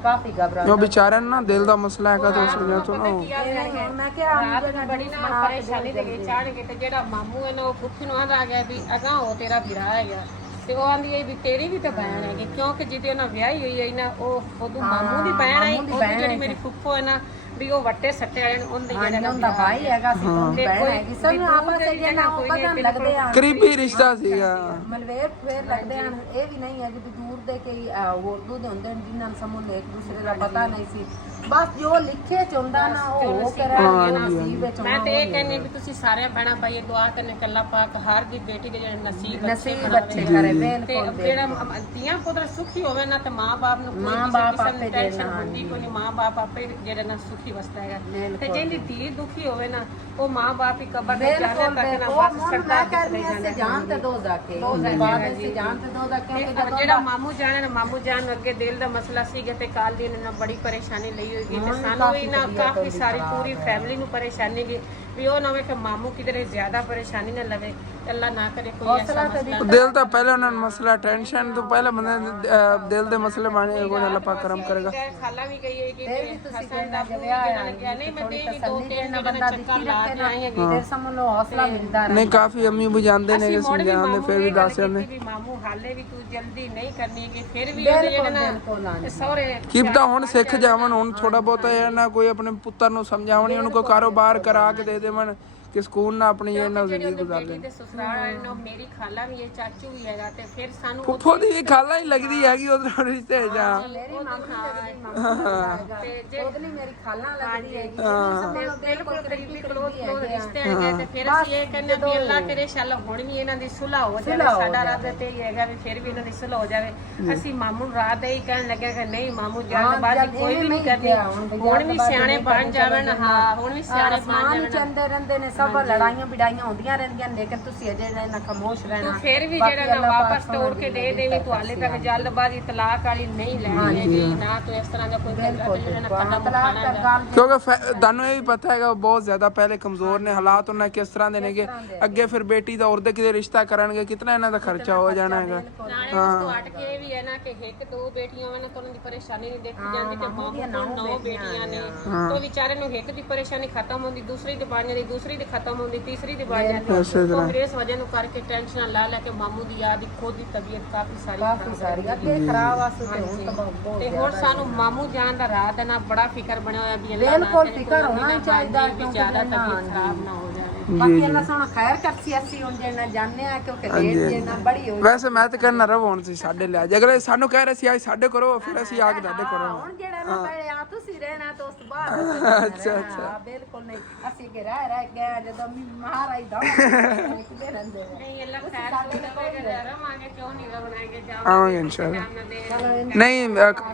काफी घबरा जो बेचारा ना दिल दा मसला है तो उस वजह तो ना मैं क्या बड़ी ना परेशानी दे चाड़ के ते जेड़ा मामू है ना वो भुੱਖੀ ਨੂੰ ਆ ਗਿਆ ਵੀ ਅਗਾ ਉਹ ਤੇਰਾ ਵਿਆਹ ਹੈਗਾ ਤੇ ਉਹ ਆਂਦੀ ਹੈ ਵੀ ਤੇਰੀ ਵੀ ਤਾਂ ਭੈਣ ਹੈਗੀ ਕਿਉਂਕਿ ਜਿਹਦੀ ਉਹਨਾਂ ਵਿਆਹੀ ਹੋਈ ਹੈ ਨਾ ਉਹ ਉਦੋਂ ਮਾਮੂ ਦੀ ਭੈਣ ਹੈ ਉਹ ਜਿਹੜੀ ਮੇਰੀ ਫੁੱਫੋ ਹੈ ਨਾ ਵੀ ਉਹ ਵੱਟੇ ਸੱਟੇ ਵਾਲੇ ਨੂੰ ਉਹਦੇ ਜਿਹੜਾ ਉਹਦਾ ਭਾਈ ਹੈਗਾ ਸੀ ਤੇ ਭੈਣ ਹੈਗੀ ਸਭ ਆਪਸ ਵਿੱਚ ਨਾ ਉਹ ਪਤਾ ਲੱਗਦੇ ਆ ਕਰੀਬੀ ਰਿਸ਼ਤਾ ਸੀਗਾ ਮਲਵੇਰ ਫੇਰ ਲੱਗਦੇ ਹਨ ਇਹ ਵੀ ਨਹੀਂ ਹੈ ਕਿ ਦੂਰ ਦੇ ਕੇ ਉਰਦੂ ਦੇ ਹੁੰਦੇ ਜਿਨ੍ਹਾਂ ਨੂੰ ਸਮਝ ਇੱਕ ਦੂਸਰੇ ਦਾ ਪਤਾ ਨਹੀਂ ਸੀ ਬਸ ਜੋ ਲਿਖੇ ਚ ਹੁੰਦਾ ਨਾ ਉਹ ਕਰਾਂਗੇ ਨਸੀਬ ਵਿੱਚ ਮੈਂ ਤੇ ਇਹ ਕਹਿੰਨੀ ਵੀ ਤੁਸੀਂ ਸਾਰੇ ਭੈਣਾਂ ਭਾਈ ਦੁਆ ਕਰਨੇ ਕੱਲਾ ਪਾਕ ਹਰ ਦੀ ਬੇਟੀ ਦੇ ਜਿਹੜੇ ਨਸੀਬ ਅੱਛੇ ਕਰੇ ਬਿਲਕੁਲ ਜਿਹੜਾ ਧੀਆਂ ਪੁੱਤਰ ਸੁਖੀ ਹੋਵੇ ਨਾ ਤੇ ਮਾਂ-ਬਾਪ ਨੂੰ ਕੋਈ ਟੈਨਸ਼ਨ ਹੁੰਦੀ ਕੋਈ ਨਹੀਂ ਮਾਂ-ਬਾਪ ਆਪੇ ਜਿਹੜੇ ਨਾ ਸੁਖੀ ਵਸਦਾ ਹੈਗਾ ਤੇ ਜਿਹਦੀ ਧੀ ਦੁਖੀ ਹੋਵੇ ਨਾ ਉਹ ਮਾਂ-ਬਾਪ ਹੀ ਕਬਰ ਤੇ ਜਾਣੇ ਤੱਕ ਨਾ ਬਸ ਸਰਕਾਰ ਕਰਨੀ ਹੈ ਜਾਨ ਤੇ ਦੋ ਜਾ ਕੇ ਬਾਅਦ ਵਿੱਚ ਜਾਨ ਤੇ ਦੋ ਜਾ ਕੇ ਜਿਹੜਾ ਮਾਮੂ ਜਾਣੇ ਨਾ ਮਾਮੂ ਜਾਨ ਅੱਗੇ ਦਿਲ ਦਾ ਮਸਲਾ ਸੀਗਾ ਤੇ ਕਾਲ ਦੀ ਨੇ ਬੜੀ ਪਰੇਸ਼ਾਨੀ ਲਈ ਹੋਈ ਤੇ ਸਾਨੂੰ ਵੀ ਨਾ ਕਾਫੀ ਸਾਰੀ ਪੂਰੀ ਫੈਮਿਲੀ ਨੂੰ ਪਰੇਸ਼ਾਨੀ ਗਈ ਵੀ ਉਹ ਨਾ ਵੇ ਕਿ ਮਾਮੂ ਕਿਧਰੇ ਜ਼ਿਆਦਾ ਪਰੇਸ਼ਾਨੀ ਨਾ ਲਵੇ ਅੱਲਾ ਨਾ ਕਰੇ ਕੋਈ ਐਸਾ ਮਸਲਾ ਦਿਲ ਤਾਂ ਪਹਿਲੇ ਉਹਨਾਂ ਨੂੰ ਮਸਲਾ ਟੈਨਸ਼ਨ ਤੋਂ ਪਹਿਲੇ ਬੰਦੇ ਦਿਲ ਦੇ ਮਸਲੇ ਮਾਣੇ ਕੋਈ ਅੱਲਾ ਪਾਕ ਕਰਮ ਕਰੇਗਾ ਖਾਲਾ ਵੀ ਗਈ ਹੈ ਕਿ ਹਸਨ ਦਾ ਵਿਆਹ ਗਿਆ ਨਹੀਂ ਮੈਂ ਤੇ ਦੋ ਤਿੰਨ ਬੰਦਾ ਚੱਕਰ ਲਾ ਕੇ ਆਏ ਹੈਗੇ ਤੇ ਸਮਝ ਲਓ ਹੌਸਲਾ ਮਿਲਦਾ ਨਹੀਂ ਕਾਫੀ ਅੰਮੀ ਬੁਝਾਉਂਦੇ ਨੇ ਸਮਝਾਉਂਦੇ ਫਿਰ ਵੀ ਦੱਸ ਜਾਂਦੇ ਵੀ ਮਾਮੂ ਹਾਲੇ ਵੀ ਤੂੰ ਜਲਦੀ ਨਹੀਂ ਕਰਨੀ ਕਿ ਫਿਰ ਵੀ ਉਹਦੇ ਜਿਹੜੇ ਨਾ ਸਹੁਰੇ ਕੀਪਤਾ ਹੁਣ ਸਿੱਖ ਜਾਵਣ ਹੁਣ ਥੋੜਾ ਬਹੁਤਾ ਇਹ ਨਾ ਕੋਈ ਆਪਣੇ ਪੁੱਤਰ ਨੂੰ ਸਮਝਾਵਣੀ ਉਹਨੂੰ ਕੋਈ ਕਾਰੋਬਾਰ ਕਰਾ ਕੇ ਦੇ ਦੇਵਣ ਕਿ ਸਕੂਨ ਨਾਲ ਆਪਣੀ ਇਹ ਨਾਲ ਜ਼ਿੰਦਗੀ ਗੁਜ਼ਾਰ ਲੈਣ ਸਸੁਰਾਲ ਨੂੰ ਮੇਰੀ ਖਾਲਾ ਵੀ ਇਹ ਚਾਚੂ ਵੀ ਹੈਗਾ ਤੇ ਫਿਰ ਸਾਨੂੰ ਫੁੱਫੋ ਦੀ ਵੀ ਖਾਲਾ ਹੀ ਲੱਗਦੀ ਹੈਗੀ ਉਧਰ ਰਿਸ਼ਤੇ ਜਾ ਮੇਰੀ ਮਾਮੀ ਤੇ ਜੇ ਉਹਦੀ ਮੇਰੀ ਖਾਲਾ ਲੱਗਦੀ ਹੈਗੀ ਬਿਲਕੁਲ ਕਰੀਬੀ ਕਲੋਜ਼ ਰਿਸ਼ਤੇ ਹੈਗੇ ਤੇ ਫਿਰ ਅਸੀਂ ਇਹ ਕਹਿੰਦੇ ਵੀ ਅੱਲਾ ਕਰੇ ਇਨਸ਼ਾਅੱਲਾ ਹੁਣ ਵੀ ਇਹਨਾਂ ਦੀ ਸੁਲ੍ਹਾ ਹੋ ਜਾਵੇ ਸਾਡਾ ਰਾਦਾ ਤੇ ਇਹ ਹੈਗਾ ਵੀ ਫਿਰ ਵੀ ਇਹਨਾਂ ਦੀ ਸੁਲ੍ਹਾ ਹੋ ਜਾਵੇ ਅਸੀਂ ਮਾਮੂ ਰਾਤ ਹੀ ਕਹਿਣ ਲੱਗਿਆ ਕਿ ਨਹੀਂ ਮਾਮੂ ਜਲਦਬਾਜ਼ੀ ਕੋਈ ਵੀ ਨਹੀਂ ਕਰਨੀ ਹੁਣ ਵੀ ਸਿਆਣੇ ਬਣ ਜਾਵਣ ਹਾਂ ਹੁਣ ਵੀ ਸਿਆਣੇ ਬਣ ਜਾਵਣ ਚੰਦੇ ਰਹਿੰਦੇ ਨੇ ਸਭ ਲੜਾਈਆਂ ਵਿੜਾਈਆਂ ਹੁੰਦੀਆਂ ਰਹਿੰਦੀਆਂ ਲੇਕਿਨ ਤੁਸੀਂ ਅਜੇ ਨਾ ਖਾਮੋਸ਼ ਰਹਿਣਾ ਫਿਰ ਵੀ ਜਿਹੜਾ ਨਾ ਵਾਪਸ ਤੋੜ ਕੇ ਦੇ ਦੇਵੀ ਤੂੰ ਹਾਲੇ ਤੱਕ ਜਲਦਬਾਜ਼ੀ ਤਲਾਕ ਵਾਲੀ ਨਹੀਂ ਲੈਣੀ ਹੈਗੀ ਨਾ ਤੂੰ ਇਸ ਤਰ੍ਹਾਂ ਦਾ ਕੋਈ ਕਦਮ ਉਠਾਣਾ ਕਿਉਂਕਿ ਤੁਹਾਨੂੰ ਇਹ ਵੀ ਪਤਾ ਹੈਗਾ ਬਹੁਤ ਜ਼ਿਆਦਾ ਪਹਿਲੇ ਕਮਜ਼ੋਰ ਨੇ ਹਾਲਾਤ ਉਹਨਾਂ ਕਿਸ ਤਰ੍ਹਾਂ ਦੇ ਨੇਗੇ ਅੱਗੇ ਫਿਰ ਬੇਟੀ ਦਾ ਔਰਦੇ ਕਿਤੇ ਰਿਸ਼ਤਾ ਕਰਨਗੇ ਕਿਤਨਾ ਇਹਨਾਂ ਦਾ ਖਰਚਾ ਹੋ ਜਾਣਾ ਹੈਗਾ ਹਾਂ ਹਟ ਕੇ ਵੀ ਹੈ ਨਾ ਕਿ ਇੱਕ ਦੋ ਬੇਟੀਆਂ ਵਾ ਨਾ ਤਾਂ ਉਹਨਾਂ ਦੀ ਪਰੇਸ਼ਾਨੀ ਨਹੀਂ ਦੇਖੀ ਜਾਂਦੀ ਤੇ ਮਾਮੂ ਨੌ ਬੇਟੀਆਂ ਨੇ तो ਵਿਚਾਰੇ ਨੂੰ ਇੱਕ ਦੀ ਪਰੇਸ਼ਾਨੀ ਖਤਮ ਹੁੰਦੀ ਦੂਸਰੀ ਦੀ ਬਣ ਜਾਂਦੀ ਦੂਸਰੀ ਦੀ ਖਤਮ ਹੁੰਦੀ ਤੀਸਰੀ ਦੀ ਬਣ ਜਾਂਦੀ ਉਹ ਫਿਰ ਇਸ ਵਜ੍ਹਾ ਨੂੰ ਕਰਕੇ ਟੈਨਸ਼ਨ ਲਾ ਲੈ ਕੇ ਮਾਮੂ ਦੀ ਯਾਦ ਖੁਦ ਦੀ ਤਬੀਅਤ ਕਾਫੀ ਸਾਰੀ ਅੱਗੇ ਖਰਾਬ ਆਸੂ ਤੇ ਹੁਣ ਸਾਨੂੰ ਮਾਮੂ ਜਾਣ ਦਾ ਰਾਤ ਨਾ ਬੜਾ ਫਿਕਰ ਬਣਿਆ ਹੋਇਆ ਵੀ ਬਿਲਕੁਲ ਫਿਕਰ ਹੋਣਾ ਚਾਹੀਦਾ ਕਿ ਜ਼ਿਆਦਾ ਤਬੀਅਤ ਖਰਾਬ ਨਾ ਹੋ ਜਾਵੇ ਬਾਕੀ ਅੱਲਾ ਸਾਨੂੰ ਖੈਰ ਕਰਸੀ ਅਸੀਂ ਹੁਣ ਜੇ ਜਾਣਦੇ ਆ ਕਿਉਂਕਿ ਲੇਟ ਜੇ ਨਾ ਬੜੀ ਹੋਈ ਵੈਸੇ ਮੈਂ ਤਾਂ ਕਹਿਣਾ ਰਵ ਹੁਣ ਸੀ ਸਾਡੇ ਲਿਆ ਅਗਲੇ ਸਾਨੂੰ ਕਹਿ ਰਹੇ ਸੀ ਅੱਜ ਸਾਡੇ ਕਰੋ ਫਿਰ ਅਸੀਂ ਆ ਕੇ ਤੁਹਾਡੇ ਕਰੋ ਹੁਣ ਜਿਹੜਾ ਨਾ ਪਹਿਲੇ ਆ ਤੁਸੀਂ ਰਹਿਣਾ ਤਾਂ ਉਸ ਤੋਂ ਬਾਅਦ ਅੱਛਾ ਅੱਛਾ ਬਿਲਕੁਲ ਨਹੀਂ ਅਸੀਂ ਕਿ ਰਹਿ ਗਏ ਜਦੋਂ ਮਹਾਰਾਜ ਦਾ ਕਿਤੇ ਰਹਿੰਦੇ ਨਹੀਂ ਅੱਲਾ ਖੈਰ ਕਰੇ ਰਵਾਂਗੇ ਕਿਉਂ ਨਹੀਂ ਰਵਾਂਗੇ ਆਵਾਂਗੇ ਇਨਸ਼ਾਅੱਲਾ ਨਹੀਂ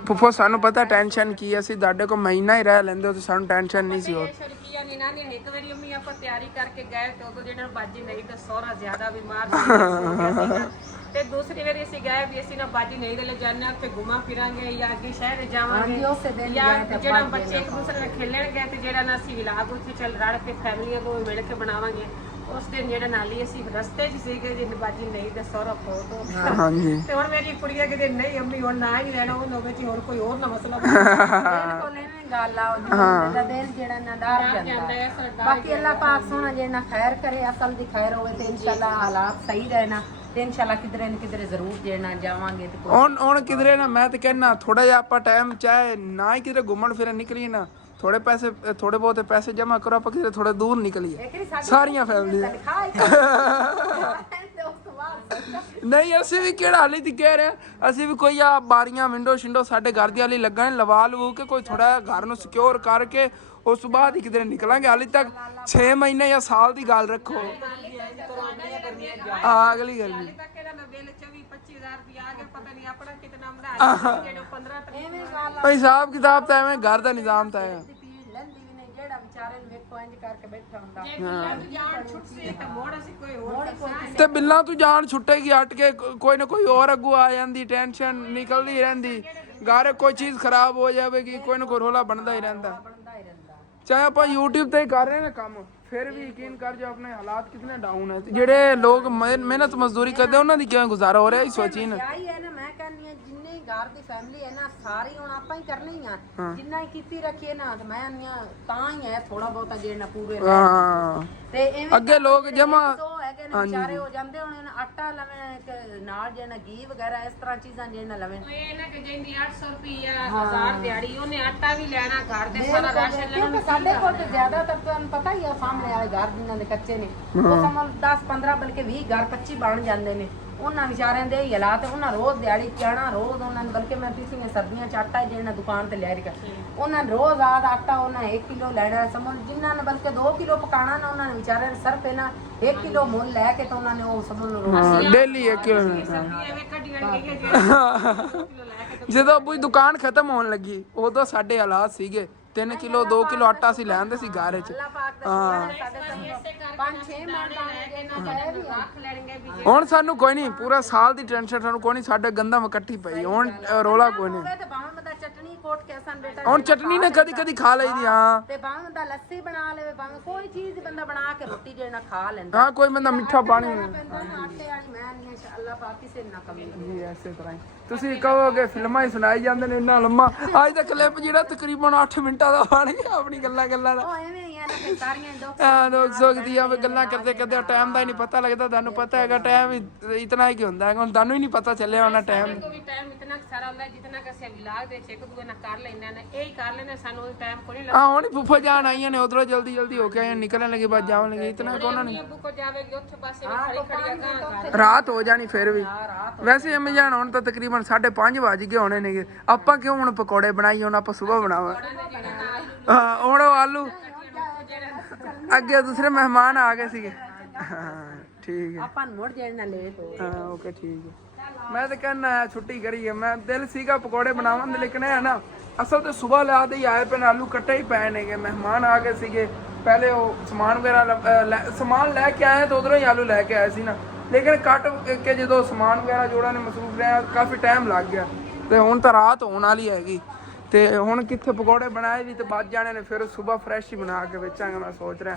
ਫੁੱਫੋ ਸਾਨੂੰ ਪਤਾ ਟੈਨਸ਼ਨ ਕੀ ਅਸੀਂ ਤੁਹਾਡੇ ਕੋਲ ਮਹੀਨਾ ਹੀ ਰਹਿ ਲੈਂਦੇ ਤੇ ਸਾਨੂੰ ਟੈਨਸ਼ਨ ਨਹੀਂ ਸੀ ਹੋਰ ਸ਼ਰਕੀਆਂ ਨਹੀਂ ਨਾ ਇੱਕ ਵਾਰੀ ਅੰਮੀ ਆਪਾਂ ਤਿਆਰੀ ਕਰਕੇ ਗਏ ਤੇ ਉਦੋਂ ਜਿਹੜਾ ਬਾਜੀ ਨਹੀਂ ਤਾਂ ਸਹੁਰਾ ਜ਼ਿਆਦਾ ਬਿਮਾਰ ਸੀ ਤੇ ਦੂਸਰੀ ਵਾਰੀ ਅਸੀਂ ਗਏ ਵੀ ਅਸੀਂ ਨਾ ਬਾਜੀ ਨਹੀਂ ਦੇ ਲੈ ਜਾਣੇ ਉੱਥੇ ਘੁਮਾ ਫਿਰਾਂਗੇ ਜਾਂ ਅੱਗੇ ਸ਼ਹਿਰ ਜਾਵਾਂਗੇ ਜਾਂ ਜਿਹੜਾ ਬੱਚੇ ਇੱਕ ਦੂਸਰੇ ਨਾਲ ਖੇਲਣਗੇ ਤੇ ਜਿਹੜਾ ਨਾ ਅਸੀਂ ਵਿਲਾਗ ਉੱਥੇ ਚੱਲ ਰੜ ਕੇ ਫੈਮਲੀਆਂ ਤੋਂ ਮਿਲ ਕੇ ਬਣਾਵਾਂਗੇ ਉਸ ਦਿਨ ਜਿਹੜਾ ਨਾਲੀ ਅਸੀਂ ਰਸਤੇ 'ਚ ਸੀਗੇ ਜਿੰਨ ਬਾਜੀ ਨਹੀਂ ਤੇ ਸਹੁਰਾ ਫੋਟੋ ਹਾਂਜੀ ਤੇ ਹੁਣ ਮੇਰੀ ਕੁੜੀਆਂ ਕਿਤੇ ਨਹੀਂ ਅੰਮੀ ਹੁਣ ਨਾ ਹੀ ਰਹਿਣਾ ਉਹ ਵਿੱਚ ਹੋਰ ਕੋਈ ਹੋਰ ਨਾ ਮਸਲਾ ਬਿਲਕੁਲ ਇਹ ਗੱਲ ਆ ਉਹ ਦਾ ਦਿਲ ਜਿਹੜਾ ਨਾ ਡਰ ਜਾਂਦਾ ਬਾਕੀ ਅੱਲਾਹ ਪਾਕ ਸੋਹਣਾ ਜਿਹੜਾ ਖੈਰ ਕਰੇ ਅਸਲ ਦੀ ਖੈਰ ਹੋਵੇ ਤੇ ਇਨਸ਼ਾਅੱਲਾ ਹਾਲਾਤ ਸਹੀ ਰਹਿਣਾ ਤੇ ਇਨਸ਼ਾਅੱਲਾ ਕਿਧਰੇ ਨਾ ਕਿਧਰੇ ਜ਼ਰੂਰ ਜਿਹੜਾ ਜਾਵਾਂਗੇ ਤੇ ਹੁਣ ਕਿਧਰੇ ਨਾ ਮੈਂ ਤੇ ਕਹਿਣਾ ਥੋੜਾ ਜਿਹਾ ਆਪਾਂ ਟਾਈਮ ਚਾਹੇ ਨਾ ਹੀ ਕਿਧਰੇ ਘੁੰਮਣ ਫਿਰਨ ਨਿਕਲੀਏ ਨਾ ਥੋੜੇ ਬਹੁਤੇ ਪੈਸੇ ਜਮਾ ਕਰੋ ਆਪਾਂ ਕਿਧਰੇ ਥੋੜਾ ਦੂਰ ਨਿਕਲੀਏ ਸਾਰੀਆਂ ਫੈਮਲੀਆਂ ਨਹੀਂ ਅਸੀਂ ਵੀ ਕਿਹੜਾ ਹਾਲੀ ਤੇ ਕਹਿ ਰਹੇ ਅਸੀਂ ਵੀ ਕੋਈ ਆ ਬਾਰੀਆਂ ਵਿੰਡੋ ਸ਼ਿੰਡੋ ਸਾਡੇ ਘਰ ਦੀ ਹਾਲੀ ਲੱਗਣ ਲਵਾ ਲਵੂ ਕੇ ਕੋਈ ਥੋੜਾ ਘਰ ਨੂੰ ਸਿਕਿਉਰ ਕਰਕੇ ਉਸ ਤੋਂ ਬਾਅਦ ਹੀ ਕਿਧਰੇ ਨਿਕਲਾਂਗੇ ਹਾਲੀ ਤੱਕ 6 ਮਹੀਨੇ ਜਾਂ ਸਾਲ ਦੀ ਗੱਲ ਰੱਖੋ ਅਗਲੀ ਗੱਲ ਨਹੀਂ ਭਾਈ ਹਿਸਾਬ ਕਿਤਾਬ ਤਾਂ ਐਵੇਂ ਘਰ ਦਾ ਨਿਜ਼ਾਮ ਤਾਂ ਹੈ ਤੇ ਬਿੱਲਾਂ ਤੂੰ ਜਾਨ ਛੁੱਟੇਗੀ ਹਟ ਕੇ ਕੋਈ ਨਾ ਕੋਈ ਹੋਰ ਅੱਗੂ ਆ ਜਾਂਦੀ ਟੈਨਸ਼ਨ ਨਿਕਲਦੀ ਰਹਿੰਦੀ ਘਰ ਕੋਈ ਚੀਜ਼ ਖਰਾਬ ਹੋ ਜਾਵੇਗੀ ਕੋਈ ਨਾ ਕੋਈ ਰੋਲਾ ਬਣਦਾ ਹੀ ਰਹਿੰਦਾ ਚਾਹੇ ਆਪਾਂ YouTube ਤੇ ਹੀ ਕਰ ਰਹੇ ਨਾ ਕੰਮ ਫਿਰ ਵੀ ਯਕੀਨ ਕਰ ਜੋ ਆਪਣੇ ਹਾਲਾਤ ਕਿਤਨੇ ਡਾਊਨ ਹੈ ਜਿਹੜੇ ਲੋਕ ਮਿਹਨਤ ਮਜ਼ਦੂਰੀ ਕਰਦੇ ਉਹਨਾਂ ਦੀ ਕਿਵੇਂ ਗੁਜ਼ਾਰਾ ਹੋ ਰਿਹਾ ਇਹ ਸੋਚੀ ਨਾ ਮੈਂ ਕਹਿੰਦੀ ਆ ਜਿੰਨੇ ਘਰ ਦੀ ਫੈਮਿਲੀ ਹੈ ਨਾ ਸਾਰੀ ਹੁਣ ਆਪਾਂ ਹੀ ਕਰਨੀ ਆ ਜਿੰਨਾ ਹੀ ਕੀਤੀ ਰੱਖੀਏ ਨਾ ਤੇ ਮੈਂ ਤਾਂ ਹੀ ਹੈ ਥੋੜਾ ਬਹੁਤਾ ਜਿਹੜਾ ਪੂਰੇ ਤੇ ਐਵੇਂ ਅੱਗੇ ਲੋਕ ਜਮਾ ਹੈਗੇ ਨੇ ਵਿਚਾਰੇ ਹੋ ਜਾਂਦੇ ਹੁਣ ਆਟਾ ਲਵੇਂ ਨਾਲ ਜਿਹੜਾ ਘੀ ਵਗੈਰਾ ਇਸ ਤਰ੍ਹਾਂ ਚੀਜ਼ਾਂ ਜਿਹੜਾ ਲਵੇਂ ਇਹ ਨਾ ਕਿ ਜਿੰਦੀ 800 ਰੁਪਿਆ 1000 ਦਿਹਾੜੀ ਉਹਨੇ ਆਟਾ ਵੀ ਲੈਣਾ ਘਰ ਦੇ ਸਾਰਾ ਰਾਸ਼ਨ ਲੈਣਾ ਸਾਡੇ ਕੋਲ ਤੇ ਜ਼ਿਆਦਾਤਰ ਤੁਹਾਨੂੰ ਪਤਾ ਹੀ ਆ ਸਾਹਮਣੇ ਵਾਲੇ ਘਰ ਜਿਨ੍ਹਾਂ ਦੇ ਕੱਚੇ ਨੇ ਉਹ ਸਮਝ 10 15 ਬਲਕਿ 20 ਘਰ 25 ਬਣ ਜਾਂਦੇ ਨੇ ਉਹਨਾਂ ਵਿਚਾਰਿਆਂ ਦੇ ਹੀ ਹਾਲਾਤ ਉਹਨਾਂ ਰੋਜ਼ ਦਿਹਾੜੀ ਚਾਣਾ ਰੋਜ਼ ਉਹਨਾਂ ਨੂੰ ਬਲਕਿ ਮੈਂ ਪਿਛਲੀਆਂ ਸਰਦੀਆਂ ਚ ਆਟਾ ਜਿਹੜਾ ਦੁਕਾਨ ਤੇ ਲੈ ਰਿਹਾ ਉਹਨਾਂ ਨੇ ਰੋਜ਼ ਆਟਾ ਉਹਨਾਂ 1 ਕਿਲੋ ਲੈਣਾ ਸਮਝ ਜਿਨ੍ਹਾਂ ਨੇ ਬਲਕਿ 2 ਕਿਲੋ ਪਕਾਣਾ ਨਾ ਉਹਨਾਂ ਨੇ ਵਿਚਾਰਿਆਂ ਨੇ ਸਿਰਫ ਇਹਨਾਂ 1 ਕਿਲੋ ਮੁੱਲ ਲੈ ਕੇ ਤਾਂ ਉਹਨਾਂ ਨੇ ਉਹ ਸਮਝ ਲਓ ਡੇਲੀ 1 ਕਿਲੋ ਜਦੋਂ ਬੁਈ ਦੁਕਾਨ ਖਤਮ ਹੋਣ ਲੱਗੀ ਉਦੋਂ ਸਾਡੇ ਹਾਲਾਤ ਸੀਗੇ 3 ਕਿਲੋ 2 ਕਿਲੋ ਆਟਾ ਸੀ ਲੈਂਦੇ ਸੀ ਘਰ ਚ ਹੁਣ ਸਾਨੂੰ ਕੋਈ ਨਹੀਂ ਪੂਰਾ ਸਾਲ ਦੀ ਟੈਨਸ਼ਨ ਸਾਨੂੰ ਕੋਈ ਨਹੀਂ ਸਾਡੇ ਗੰਦਮ ਇਕੱਠੀ ਪਈ ਹੁਣ ਰੋਲਾ ਕੋਈ ਨਹੀਂ ਚਟਨੀ ਕੋਟ ਕੇ ਸਨ ਬੇਟਾ ਹੁਣ ਚਟਨੀ ਨੇ ਕਦੀ ਖਾ ਲਈਦੀ ਹਾਂ ਤੇ ਬਾਵੇਂ ਦਾ ਲੱਸੀ ਬਣਾ ਲਵੇ ਬਾਵੇਂ ਕੋਈ ਚੀਜ਼ ਬੰਦਾ ਬਣਾ ਕੇ ਰੋਟੀ ਜਿਹੜਾ ਖਾ ਲੈਂਦਾ ਹਾਂ ਕੋਈ ਬੰਦਾ ਮਿੱਠਾ ਪਾਣੀ ਆਟੇ ਵਾਲੀ ਮੈਂ ਨਹੀਂ ਅੱਲਾਹ ਪਾਕ ਕਿਸੇ ਨਾ ਕਮੀ ਜੀ ਐਸੇ ਤਰ੍ਹਾਂ ਹੀ ਤੁਸੀਂ ਕਹੋਗੇ ਫਿਲਮਾਂ ਹੀ ਸੁਣਾਈ ਜਾਂਦੇ ਨੇ ਇੰਨਾ ਲੰਮਾ ਅੱਜ ਦਾ ਕਲਿੱਪ ਜਿਹੜਾ ਤਕਰੀਬਨ 8 ਮਿੰਟਾਂ ਦਾ ਬਣ ਗਿਆ ਆਪਣੀ ਗੱਲਾਂ ਦਾ ਉਹ ਐਵੇਂ ਹੀ ਆ ਨਾ ਸਾਰੀਆਂ ਦੁੱਖ ਸੁੱਖ ਦੀਆਂ ਗੱਲਾਂ ਕਰਦੇ ਟਾਈਮ ਦਾ ਹੀ ਨਹੀਂ ਪਤਾ ਲੱਗਦਾ ਤੁਹਾਨੂੰ ਪਤਾ ਹੈਗਾ ਟਾਈਮ ਇਤਨਾ ਹੀ ਕੀ ਹੁੰਦਾ ਹੈਗਾ ਹੁਣ ਤੁਹਾਨੂੰ ਹੀ ਨਹੀਂ ਪਤਾ ਚੱਲਿਆ ਉਹਨਾਂ ਟਾਈਮ ਕੋਈ ਟਾਈਮ ਇਤਨਾ ਸਾਰਾ ਹੁੰਦਾ ਜਿਤਨਾ ਕਿ ਅਸੀਂ ਵਿਲਾਗ ਦੇ ਇੱਕ ਦੂਏ ਨਾਲ ਕਰ ਲੈਂਦੇ ਨੇ ਇਹ ਹੀ ਕਰ ਲੈਂਦੇ ਸਾਨੂੰ ਉਹ ਟਾਈਮ ਕੋਈ ਨਹੀਂ ਹਾਂ ਹੁਣ ਫੁੱਫਾ ਜਾਨ ਆਈਆਂ ਨੇ ਉਧਰੋਂ ਜਲਦੀ ਹੋ ਕੇ ਆਈਆਂ ਨਿਕਲਣ ਲੱਗੇ ਬਾਅਦ ਜਾਣ ਲੱਗੇ ਇਤਨਾ ਕੋਨਾ ਨਹੀਂ ਅੱਬੂ ਕੋ ਜਾਵੇਗੀ ਉੱਥੇ ਪਾਸੇ ਖੜੀ ਰਾਤ ਹੋ ਜਾਣੀ ਫਿਰ ਵੀ ਵੈਸੇ ਅੰਮੀ ਜਾਨ ਹੁਣ ਤਾਂ ਤਕਰੀਬਨ 5:30 ਵੱਜ ਗਏ ਹੋਣੇ ਨੇਗੇ ਆਪਾਂ ਕਿਉਂ ਹੁਣ ਪਕੌੜੇ ਬਣਾਈ ਹੁਣ ਆਪਾਂ ਸਵੇਰ ਬਣਾਵਾਂ ਹਾਂ ਹੁਣ ਆਲੂ ਅੱਗੇ ਦੂਸਰੇ ਮਹਿਮਾਨ ਆ ਗਏ ਸੀਗੇ ਠੀਕ ਹੈ ਆਪਾਂ ਮੁੜ ਜਾਣਾ ਲੇਟ ਹੋ ਹਾਂ ਓਕੇ ਠੀਕ ਹੈ ਮੈਂ ਤਾਂ ਕਹਿੰਦਾ ਛੁੱਟੀ ਕਰੀਏ ਮੈਂ ਦਿਲ ਸੀਗਾ ਪਕੌੜੇ ਬਣਾਉਣ ਦੇ ਲੇਕਿਨ ਹੈ ਨਾ ਅਸਲ ਤੇ ਸਵੇਰ ਲਿਆ ਦੇ ਆਏ ਪਏ ਆਲੂ ਕੱਟੇ ਹੀ ਪਏ ਨੇਗੇ ਮਹਿਮਾਨ ਆ ਗਏ ਸੀਗੇ ਪਹਿਲੇ ਉਹ ਸਮਾਨ ਵਗੈਰਾ ਸਮਾਨ ਲੈ ਕੇ ਆਏ ਤਾਂ ਉਧਰੋਂ ਹੀ ਆਲੂ ਲੈ ਕੇ ਆਏ ਸੀ ਨਾ ਲੇਕਿਨ ਕੱਟ ਕੇ ਜਦੋਂ ਸਮਾਨ ਵਗੈਰਾ ਜੋੜਾਂ ਨੇ ਮਸਰੂਫ ਰਿਹਾ ਕਾਫੀ ਟਾਈਮ ਲੱਗ ਗਿਆ ਤੇ ਹੁਣ ਤਾਂ ਰਾਤ ਹੋਣ ਵਾਲੀ ਹੈਗੀ ਤੇ ਹੁਣ ਕਿੱਥੇ ਪਕੌੜੇ ਬਣਾਏ ਵੀ ਤੇ ਵੱਜ ਜਾਣੇ ਨੇ ਫਿਰ ਸਵੇਰ ਫਰੈਸ਼ ਹੀ ਬਣਾ ਕੇ ਵੇਚਾਂਗੇ ਮੈਂ ਸੋਚ ਰਿਹਾ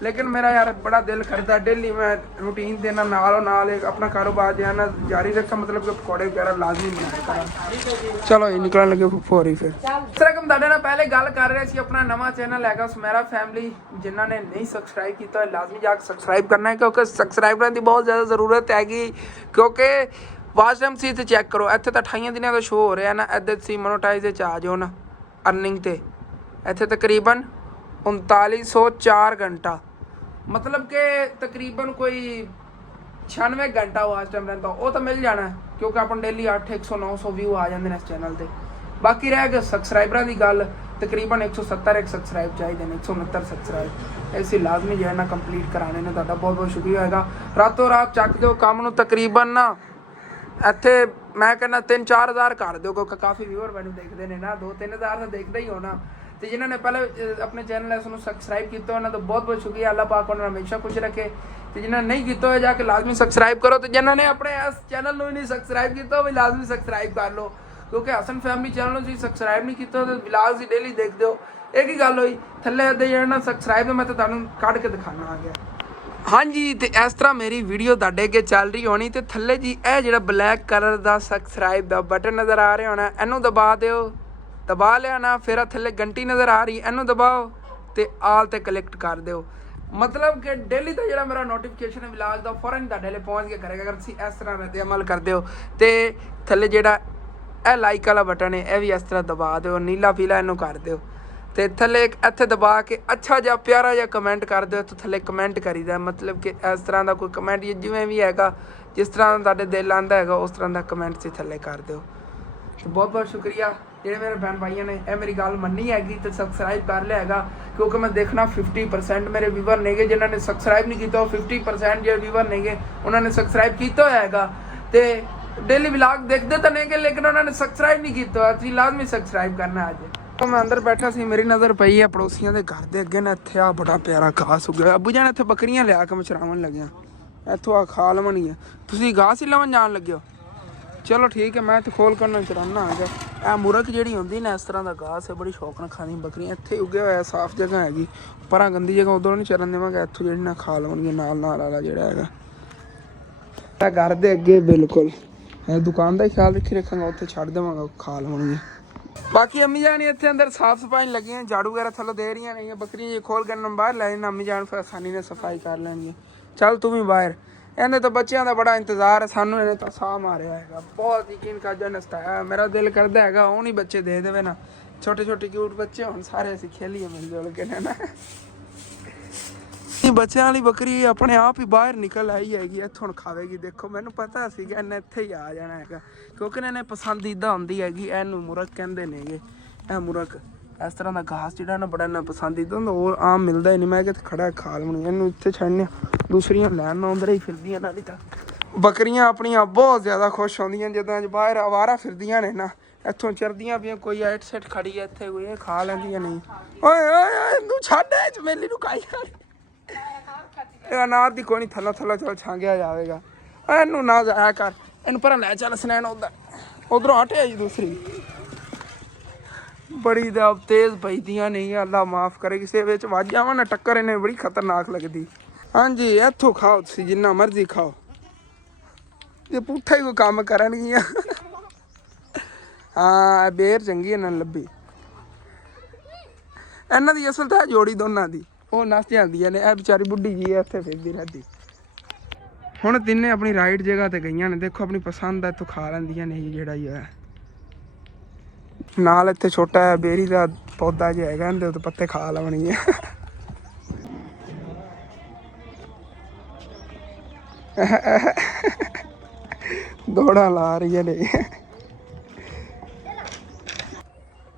ਲੇਕਿਨ ਮੇਰਾ ਯਾਰ ਬੜਾ ਦਿਲ ਕਰਦਾ ਡੇਲੀ ਮੈਂ ਰੂਟੀਨ ਦੇ ਨਾਲ ਆਪਣਾ ਕਾਰੋਬਾਰ ਜਿਹੜਾ ਜਾਰੀ ਰੱਖਾਂ ਮਤਲਬ ਕਿ ਪਕੌੜੇ ਵਗੈਰਾ ਲਾਜ਼ਮੀ ਬਣਾਇਆ ਕਰਾਂ ਚਲੋ ਇਹ ਨਿਕਲਣ ਲੱਗੇ ਫੋਰੀ ਫਿਰ ਸਰਕਮ ਤੁਹਾਡੇ ਨਾਲ ਪਹਿਲੇ ਗੱਲ ਕਰ ਰਹੇ ਸੀ ਆਪਣਾ ਨਵਾਂ ਚੈਨਲ ਹੈਗਾ ਸੁਮੇਰਾ ਫੈਮਿਲੀ ਜਿਨ੍ਹਾਂ ਨੇ ਨਹੀਂ ਸਬਸਕ੍ਰਾਈਬ ਕੀਤਾ ਲਾਜ਼ਮੀ ਜਾ ਕੇ ਸਬਸਕ੍ਰਾਈਬ ਕਰਨਾ ਹੈ ਕਿਉਂਕਿ ਸਬਸਕ੍ਰਾਈਬਰਾਂ ਦੀ ਬਹੁਤ ਜ਼ਿਆਦਾ ਜ਼ਰੂਰਤ ਹੈਗੀ ਕਿਉਂਕਿ ਵਾਚ ਟਾਈਮ ਸੀ ਤੇ ਚੈੱਕ ਕਰੋ ਇੱਥੇ ਤਾਂ 28 ਦਿਨਾਂ ਦਾ ਸ਼ੋਅ ਹੋ ਰਿਹਾ ਨਾ ਇੱਧਰ ਤੁਸੀਂ ਮੋਨੋਟਾਈਜ਼ ਦੇ ਚ ਆ ਜਾਓ ਨਾ ਅਰਨਿੰਗ ਤੇ ਇੱਥੇ ਤਕਰੀਬਨ 3904 ਘੰਟਾ ਮਤਲਬ ਕਿ ਤਕਰੀਬਨ ਕੋਈ 96 ਘੰਟਾ ਵਾਚ ਟਾਈਮ ਰਹਿੰਦਾ ਉਹ ਤਾਂ ਮਿਲ ਜਾਣਾ ਕਿਉਂਕਿ ਆਪਾਂ ਡੇਲੀ 800 100 900 ਵਿਊ ਆ ਜਾਂਦੇ ਨੇ ਇਸ ਚੈਨਲ ਤੇ ਬਾਕੀ ਰਹਿ ਗਿਆ ਸਬਸਕ੍ਰਾਈਬਰਾਂ ਦੀ ਗੱਲ, ਤਕਰੀਬਨ 170 ਸਬਸਕ੍ਰਾਈਬ ਚਾਹੀਦੇ ਨੇ, 169 ਸਬਸਕ੍ਰਾਈਬ ਐਸੀ ਲਾਜ਼ਮੀ ਜੋ ਹੈ ਨਾ ਕੰਪਲੀਟ ਕਰਾਣੇ ਨੇ। ਤੁਹਾਡਾ ਬਹੁਤ ਬਹੁਤ ਸ਼ੁਕਰੀਆ ਹੋਏਗਾ। ਰਾਤੋਂ ਰਾਤ ਚੱਕ ਦਿਓ ਕੰਮ ਨੂੰ। ਤਕਰੀਬਨ ਨਾ ਇੱਥੇ ਮੈਂ ਕਹਿੰਦਾ 3-4 ਹਜ਼ਾਰ ਕਰ ਦਿਓ, ਕਿਉਂਕਿ ਕਾਫੀ ਵਿਊਅਰ ਮੈਨੂੰ ਦੇਖਦੇ ਨੇ ਨਾ, 2-3 ਹਜ਼ਾਰ ਤਾਂ ਦੇਖਦੇ ਹੀ ਹੋਣਾ। ਤੇ ਜਿਨ੍ਹਾਂ ਨੇ ਪਹਿਲੇ ਆਪਣੇ ਚੈਨਲ ਇਸ ਨੂੰ ਸਬਸਕ੍ਰਾਈਬ ਕੀਤਾ ਉਹਨਾਂ ਦਾ ਬਹੁਤ ਬਹੁਤ ਸ਼ੁਕਰੀਆ। ਅੱਲਾਹ ਪਾਕ ਉਹਨਾਂ ਨੂੰ ਹਮੇਸ਼ਾ ਖੁਸ਼ ਰੱਖੇ। ਤੇ ਜਿਨ੍ਹਾਂ ਨੇ ਨਹੀਂ ਕੀਤਾ ਹੋਇਆ ਜਾ ਕੇ ਲਾਜ਼ਮੀ ਸਬਸਕ੍ਰਾਈਬ ਕਰੋ। ਤੇ ਜਿਨ੍ਹਾਂ ਨੇ ਆਪਣੇ ਇਸ ਚੈਨਲ ਨੂੰ ਹੀ ਨਹੀਂ ਸਬਸਕ੍ਰਾਈਬ ਕੀਤਾ ਉਹ ਵੀ ਲਾਜ਼ਮੀ ਸਬਸਕ੍ਰਾਈਬ ਕਰ ਲਓ, ਕਿਉਂਕਿ ਹਸਨ ਫੈਮਿਲੀ ਚੈਨਲ ਨੂੰ ਤੁਸੀਂ ਸਬਸਕ੍ਰਾਈਬ ਨਹੀਂ ਕੀਤਾ ਤਾਂ ਵਲੌਗਸ ਹੀ ਡੇਲੀ ਦੇਖਦੇ ਹੋ। ਇਹ ਕੀ ਗੱਲ ਹੋਈ? ਥੱਲੇ ਅੱਧੇ ਜਿਹੜਾ ਨਾ ਸਬਸਕ੍ਰਾਈਬ ਮੈਂ ਤਾਂ ਤੁਹਾਨੂੰ ਕੱਢ ਕੇ ਦਿਖਾਣਾ ਆ ਗਿਆ। ਹਾਂਜੀ, ਤੇ ਇਸ ਤਰ੍ਹਾਂ ਮੇਰੀ ਵੀਡੀਓ ਤੁਹਾਡੇ ਅੱਗੇ ਚੱਲ ਰਹੀ ਹੋਣੀ ਤੇ ਥੱਲੇ ਜੀ ਇਹ ਜਿਹੜਾ ਬਲੈਕ ਕਲਰ ਦਾ ਸਬਸਕ੍ਰਾਈਬ ਦਾ ਬਟਨ ਨਜ਼ਰ ਆ ਰਿਹਾ ਹੋਣਾ, ਇਹਨੂੰ ਦਬਾ ਦਿਓ। ਦਬਾ ਲਿਆ ਨਾ, ਫਿਰ ਥੱਲੇ ਘੰਟੀ ਨਜ਼ਰ ਆ ਰਹੀ, ਇਹਨੂੰ ਦਬਾਓ ਤੇ ਆਲ ਤੇ ਕਲਿੱਕ ਕਰ ਦਿਓ। ਮਤਲਬ ਕਿ ਡੇਲੀ ਦਾ ਜਿਹੜਾ ਮੇਰਾ ਨੋਟੀਫਿਕੇਸ਼ਨ ਹੈ ਵਲੌਗ ਦਾ ਫੌਰਨ ਤੁਹਾਡੇ ਲਈ ਪਹੁੰਚ ਕੇ ਕਰੇਗਾ ਅਗਰ ਤੁਸੀਂ ਇਸ ਤਰ੍ਹਾਂ ਦੇ ਅਮਲ ਕਰਦੇ ਹੋ। ਤੇ ਥੱਲੇ ਜਿਹੜਾ ਇਹ ਲਾਈਕ ਵਾਲਾ ਬਟਨ ਹੈ ਇਹ ਵੀ ਇਸ ਤਰ੍ਹਾਂ ਦਬਾ ਦਿਓ, ਨੀਲਾ ਪੀਲਾ ਇਹਨੂੰ ਕਰ ਦਿਓ। ਤੇ ਥੱਲੇ ਇੱਕ ਇੱਥੇ ਦਬਾ ਕੇ ਅੱਛਾ ਜਿਹਾ ਪਿਆਰਾ ਜਿਹਾ ਕਮੈਂਟ ਕਰ ਦਿਓ। ਤੇ ਥੱਲੇ ਕਮੈਂਟ ਕਰੀਦਾ, ਮਤਲਬ ਕਿ ਇਸ ਤਰ੍ਹਾਂ ਦਾ ਕੋਈ ਕਮੈਂਟ ਜਿਵੇਂ ਵੀ ਹੈਗਾ, ਜਿਸ ਤਰ੍ਹਾਂ ਦਾ ਤੁਹਾਡੇ ਦਿਲ ਆਉਂਦਾ ਹੈਗਾ ਉਸ ਤਰ੍ਹਾਂ ਦਾ ਕਮੈਂਟ ਤੁਸੀਂ ਥੱਲੇ ਕਰ ਦਿਓ। ਤੇ ਬਹੁਤ ਬਹੁਤ ਸ਼ੁਕਰੀਆ ਜਿਹੜੇ ਮੇਰੇ ਭੈਣ ਭਾਈਆਂ ਨੇ ਇਹ ਮੇਰੀ ਗੱਲ ਮੰਨੀ ਹੈਗੀ ਤੇ ਸਬਸਕ੍ਰਾਈਬ ਕਰ ਲਿਆ ਹੈਗਾ, ਕਿਉਂਕਿ ਮੈਂ ਦੇਖਣਾ 50% ਮੇਰੇ ਵੀਵਰ ਨੇਗੇ ਜਿਨ੍ਹਾਂ ਨੇ ਸਬਸਕ੍ਰਾਈਬ ਨਹੀਂ ਕੀਤਾ, ਉਹ 50% ਜਿਹੜੇ ਵੀਵਰ ਨੇਗੇ ਉਹਨਾਂ ਨੇ ਸਬਸਕ੍ਰਾਈਬ ਕੀਤਾ ਹੋਇਆ ਹੈਗਾ। ਤੇ ਡੇਲੀ ਵਲੌਗ ਦੇਖਦੇ ਤਾਂ ਨੇਗੇ ਲੇਕਿਨ ਉਹਨਾਂ ਨੇ ਸਬਸਕ੍ਰਾਈਬ ਨਹੀਂ ਕੀਤਾ। ਤੁਸੀਂ ਲਾਜ਼ਮੀ ਸਬਸਕ੍ਰਾਈਬ ਕਰਨਾ। ਅੱਜ ਮੈਂ ਅੰਦਰ ਬੈਠਾ ਸੀ, ਮੇਰੀ ਨਜ਼ਰ ਪਈ ਹੈ ਪੜੋਸੀਆਂ ਦੇ ਘਰ ਦੇ ਅੱਗੇ ਨਾ, ਇੱਥੇ ਆ ਬੜਾ ਪਿਆਰਾ ਘਾਸ ਉੱਗਿਆ। ਅੱਬੂ ਜਾਨ ਇੱਥੇ ਬੱਕਰੀਆਂ ਲਿਆ ਕੇ ਮਚਰਾਵਣ ਲੱਗਿਆ, ਇੱਥੋਂ ਆ ਖਾ ਲਵਣੀ ਹੈ। ਤੁਸੀਂ ਘਾਸ ਹੀ ਲਵਣ ਜਾਣ ਲੱਗੇ ਹੋ? ਚਲੋ ਠੀਕ ਹੈ, ਮੈਂ ਤੇ ਖੋਲ ਕਰਨਾ ਚਰਾਨਾ ਆ ਗਿਆ। ਇਹ ਮੁਰਕ ਜਿਹੜੀ ਹੁੰਦੀ ਨਾ ਇਸ ਤਰ੍ਹਾਂ ਦਾ ਘਾਸ ਹੈ, ਬੜੀ ਸ਼ੌਕ ਨਾਲ ਖਾਣੀ ਬੱਕਰੀਆਂ। ਇੱਥੇ ਉੱਗਿਆ ਹੋਇਆ, ਸਾਫ਼ ਜਗ੍ਹਾ ਹੈਗੀ, ਪਰਾਂ ਗੰਦੀ ਜਗ੍ਹਾ ਉਧਰੋਂ ਨਹੀਂ ਚਰਨ ਦੇਵਾਂਗਾ, ਇੱਥੋਂ ਜਿਹੜੀ ਨਾ ਖਾ ਲਵਣਗੇ ਨਾਲ ਨਾਲ ਵਾਲਾ ਜਿਹੜਾ ਹੈਗਾ ਇਹ ਘਰ ਦੇ ਅੱਗੇ ਬਿਲਕੁਲ। ਦੁਕਾਨ ਦਾ ਹੀ ਖਿਆਲ ਰੱਖਾਂਗਾ, ਉੱਥੇ ਛੱਡ ਦੇਵਾਂਗਾ, ਖਾ ਲਵਣਗੇ। ਬਾਕੀ ਅੰਮੀ ਜਾਨ ਇੱਥੇ ਅੰਦਰ ਸਾਫ਼ ਸਫਾਈ ਲੱਗੀਆਂ, ਝਾੜੂ ਵਗੈਰਾ ਥੱਲੋਂ ਦੇ ਰਹੀਆਂ ਨਹੀਂ। ਬੱਕਰੀਆਂ ਜੇ ਖੋਲ ਕੇ ਬਾਹਰ ਲੈ ਜਾਣਾ ਅੰਮੀ ਜਾਨ, ਫਿਰ ਆਸਾਨੀ ਨਾਲ ਸਫਾਈ ਕਰ ਲੈਣਗੇ। ਚੱਲ ਤੂੰ ਵੀ ਬਾਹਰ। ਇਹਨੇ ਤਾਂ ਬੱਚਿਆਂ ਦਾ ਬੜਾ ਇੰਤਜ਼ਾਰ ਹੈ, ਸਾਨੂੰ ਇਹਨੇ ਤਾਂ ਸਾਹ ਮਾਰਿਆ ਹੈਗਾ ਬਹੁਤ। ਯਕੀਨ ਕਰ ਜਾ ਨਸਤਾਇਆ ਮੇਰਾ ਦਿਲ ਕਰਦਾ ਹੈਗਾ ਉਹ ਨਹੀਂ ਬੱਚੇ ਦੇ ਦੇਵੇ ਨਾ, ਛੋਟੇ ਛੋਟੇ ਕਿਊਟ ਬੱਚੇ ਹੁਣ ਸਾਰੇ ਅਸੀਂ ਖੇਲੀਏ ਮਿਲ ਜੁਲ ਕੇ ਨਾ। ਬੱਚਿਆਂ ਵਾਲੀ ਬੱਕਰੀ ਆਪਣੇ ਆਪ ਹੀ ਬਾਹਰ ਨਿਕਲ ਆਈ ਹੈਗੀ, ਇੱਥੋਂ ਹੁਣ ਖਾਵੇਗੀ। ਦੇਖੋ ਮੈਨੂੰ ਪਤਾ ਸੀ ਕਿ ਇਹਨੇ ਇੱਥੇ ਹੀ ਆ ਜਾਣਾ ਹੈਗਾ, ਕਿਉਂਕਿ ਇਹਨੇ ਪਸੰਦੀਦਾ ਹੁੰਦੀ ਹੈਗੀ, ਇਹਨੂੰ ਮੁਰਕ ਕਹਿੰਦੇ ਨੇਗੇ। ਇਹ ਮੁਰਕ ਇਸ ਤਰ੍ਹਾਂ ਦਾ ਘਾਸ ਜਿਹੜਾ ਨਾ ਬੜਾ ਨਾ ਪਸੰਦੀਦਾ ਹੁੰਦਾ, ਹੋਰ ਆਮ ਮਿਲਦਾ ਹੀ ਨਹੀਂ। ਮੈਂ ਕਿਤੇ ਖੜਾ ਖਾ ਲਵਣੀ, ਇਹਨੂੰ ਇੱਥੇ ਛੱਡਨੇ ਦੂਸਰੀਆਂ ਲੈਣ ਨਾ ਅੰਦਰ ਹੀ ਫਿਰਦੀਆਂ ਨਾਲ ਹੀ। ਤਾਂ ਬੱਕਰੀਆਂ ਆਪਣੀਆਂ ਬਹੁਤ ਜ਼ਿਆਦਾ ਖੁਸ਼ ਹੁੰਦੀਆਂ ਜਦੋਂ ਬਾਹਰ ਆਵਾਰਾ ਫਿਰਦੀਆਂ ਨੇ ਨਾ, ਇੱਥੋਂ ਚਰਦੀਆਂ ਪਈਆਂ, ਕੋਈ ਐਟ ਸੈਟ ਖੜੀ ਹੈ ਇੱਥੇ, ਕੋਈ ਇਹ ਖਾ ਲੈਂਦੀਆਂ ਨਹੀਂ। ਓਏ ਓਏ ਇਹਨੂੰ ਛੱਡ, ਚਮੇਲੀ ਨੂੰ ਖਾਈ ਇਹ ਅਨਾਰ ਦੀ ਕੋਈ ਨਹੀਂ, ਥੱਲਾ ਥੱਲਾ ਚਲ ਛਾਂਗਿਆ ਜਾਵੇਗਾ। ਇਹਨੂੰ ਨਾ ਜਾਇਆ ਕਰ, ਇਹਨੂੰ ਪਰ ਲੈ ਚੱਲ ਸਨੈਣ ਉਧਰੋਂ ਹਟਿਆ ਜੀ। ਦੂਸਰੀ ਬੜੀ ਦਾ ਤੇਜ਼ ਪਈਦੀਆਂ ਨਹੀਂ, ਅੱਲਾ ਮਾਫ ਕਰੇ। ਕਿਸੇ ਵਿੱਚ ਵੱਜ ਜਾਵਾਂ ਨਾ ਟੱਕਰ ਇਹਨੇ ਬੜੀ ਖਤਰਨਾਕ ਲੱਗਦੀ। ਹਾਂਜੀ ਇੱਥੋਂ ਖਾਓ ਤੁਸੀਂ ਜਿੰਨਾ ਮਰਜ਼ੀ ਖਾਓ, ਜੇ ਪੁੱਠਾ ਹੀ ਕੋਈ ਕੰਮ ਕਰਨਗੀਆਂ। ਹਾਂ ਬੇਰ ਚੰਗੀ ਇਹਨਾਂ ਨੂੰ ਲੱਭੀ, ਇਹਨਾਂ ਦੀ ਅਸਲ ਤਾਂ ਜੋੜੀ ਦੋਨਾਂ ਦੀ, ਉਹ ਨੱਸ ਜਾਂਦੀਆਂ ਨੇ। ਇਹ ਵਿਚਾਰੀ ਬੁੱਢੀ ਜੀ ਇੱਥੇ ਫਿਰਦੀ ਰਹਿੰਦੀ। ਹੁਣ ਤਿੰਨੇ ਆਪਣੀ ਰਾਈਟ ਜਗ੍ਹਾ ਤੇ ਗਈਆਂ ਨੇ, ਦੇਖੋ ਆਪਣੀ ਪਸੰਦ ਦਾ ਇੱਥੋਂ ਖਾ ਲੈਂਦੀਆਂ ਨੇ ਜੀ ਜਿਹੜਾ ਹੀ ਹੋਇਆ। ਨਾਲ ਇੱਥੇ ਛੋਟਾ ਜਿਹਾ ਬੇਰੀ ਦਾ ਪੌਦਾ ਜਿਹਾ ਹੈਗਾ, ਇਹਦੇ ਉੱਤੇ ਪੱਤੇ ਖਾ ਲਵਣੀ ਹੈ। ਦੌੜਾਂ ਲਾ ਰਹੀਆਂ ਨੇ।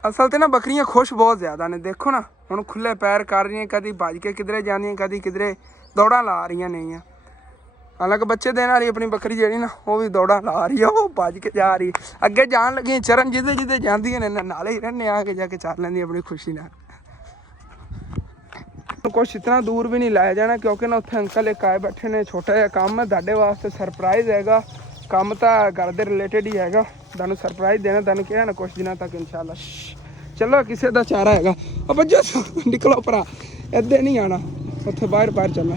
ਅਸਲ ਤੇ ਨਾ ਬੱਕਰੀਆਂ ਖੁਸ਼ ਬਹੁਤ ਜ਼ਿਆਦਾ ਨੇ, ਦੇਖੋ ਨਾ ਹੁਣ ਖੁੱਲੇ ਪੈਰ ਕਰ ਰਹੀਆਂ, ਕਦੀ ਭੱਜ ਕੇ ਕਿਧਰੇ ਜਾਂਦੀਆਂ, ਕਦੀ ਕਿਧਰੇ ਦੌੜਾਂ ਲਾ ਰਹੀਆਂ ਨੇ। ਹਾਲਾਂਕਿ ਬੱਚੇ ਦੇਣ ਵਾਲੀ ਆਪਣੀ ਬੱਕਰੀ ਜਿਹੜੀ ਨਾ ਉਹ ਵੀ ਦੌੜਾਂ ਲਾ ਰਹੀ ਆ, ਉਹ ਭੱਜ ਕੇ ਜਾ ਰਹੀ ਅੱਗੇ ਜਾਣ ਲੱਗੀਆਂ ਚਰਨ, ਜਿਹਦੇ ਜਿਹਦੇ ਜਾਂਦੀਆਂ ਨੇ ਨਾਲੇ ਹੀ ਰਹਿੰਦੇ ਆ ਕੇ ਜਾ ਕੇ ਚੱਲ ਲੈਂਦੀ ਆਪਣੀ ਖੁਸ਼ੀ ਨਾਲ। ਕੁਛ ਇਤਨਾ ਦੂਰ ਵੀ ਨਹੀਂ ਲਾਇਆ ਜਾਣਾ, ਕਿਉਂਕਿ ਨਾ ਉੱਥੇ ਅੰਕਲ ਇੱਕ ਆਏ ਬੈਠੇ ਨੇ, ਛੋਟਾ ਜਿਹਾ ਕੰਮ ਹੈ ਤੁਹਾਡੇ ਵਾਸਤੇ, ਸਰਪ੍ਰਾਈਜ਼ ਹੈਗਾ। ਕੰਮ ਤਾਂ ਘਰ ਦੇ ਰਿਲੇਟਡ ਹੀ ਹੈਗਾ, ਤੁਹਾਨੂੰ ਸਰਪ੍ਰਾਈਜ਼ ਦੇਣਾ, ਤੁਹਾਨੂੰ ਕਿਹਾ ਨਾ ਕੁਛ ਦਿਨਾਂ ਤੱਕ ਇਨਸ਼ਾਅੱਲਾ। ਚਲੋ ਕਿਸੇ ਦਾ ਚਾਰਾ ਹੈਗਾ। ਉਹ ਬੱਜੋ ਨਿਕਲੋ ਭਰਾ, ਇੱਦਾਂ ਨਹੀਂ ਆਉਣਾ, ਉੱਥੇ ਬਾਹਰ ਬਾਹਰ ਚੱਲਣਾ।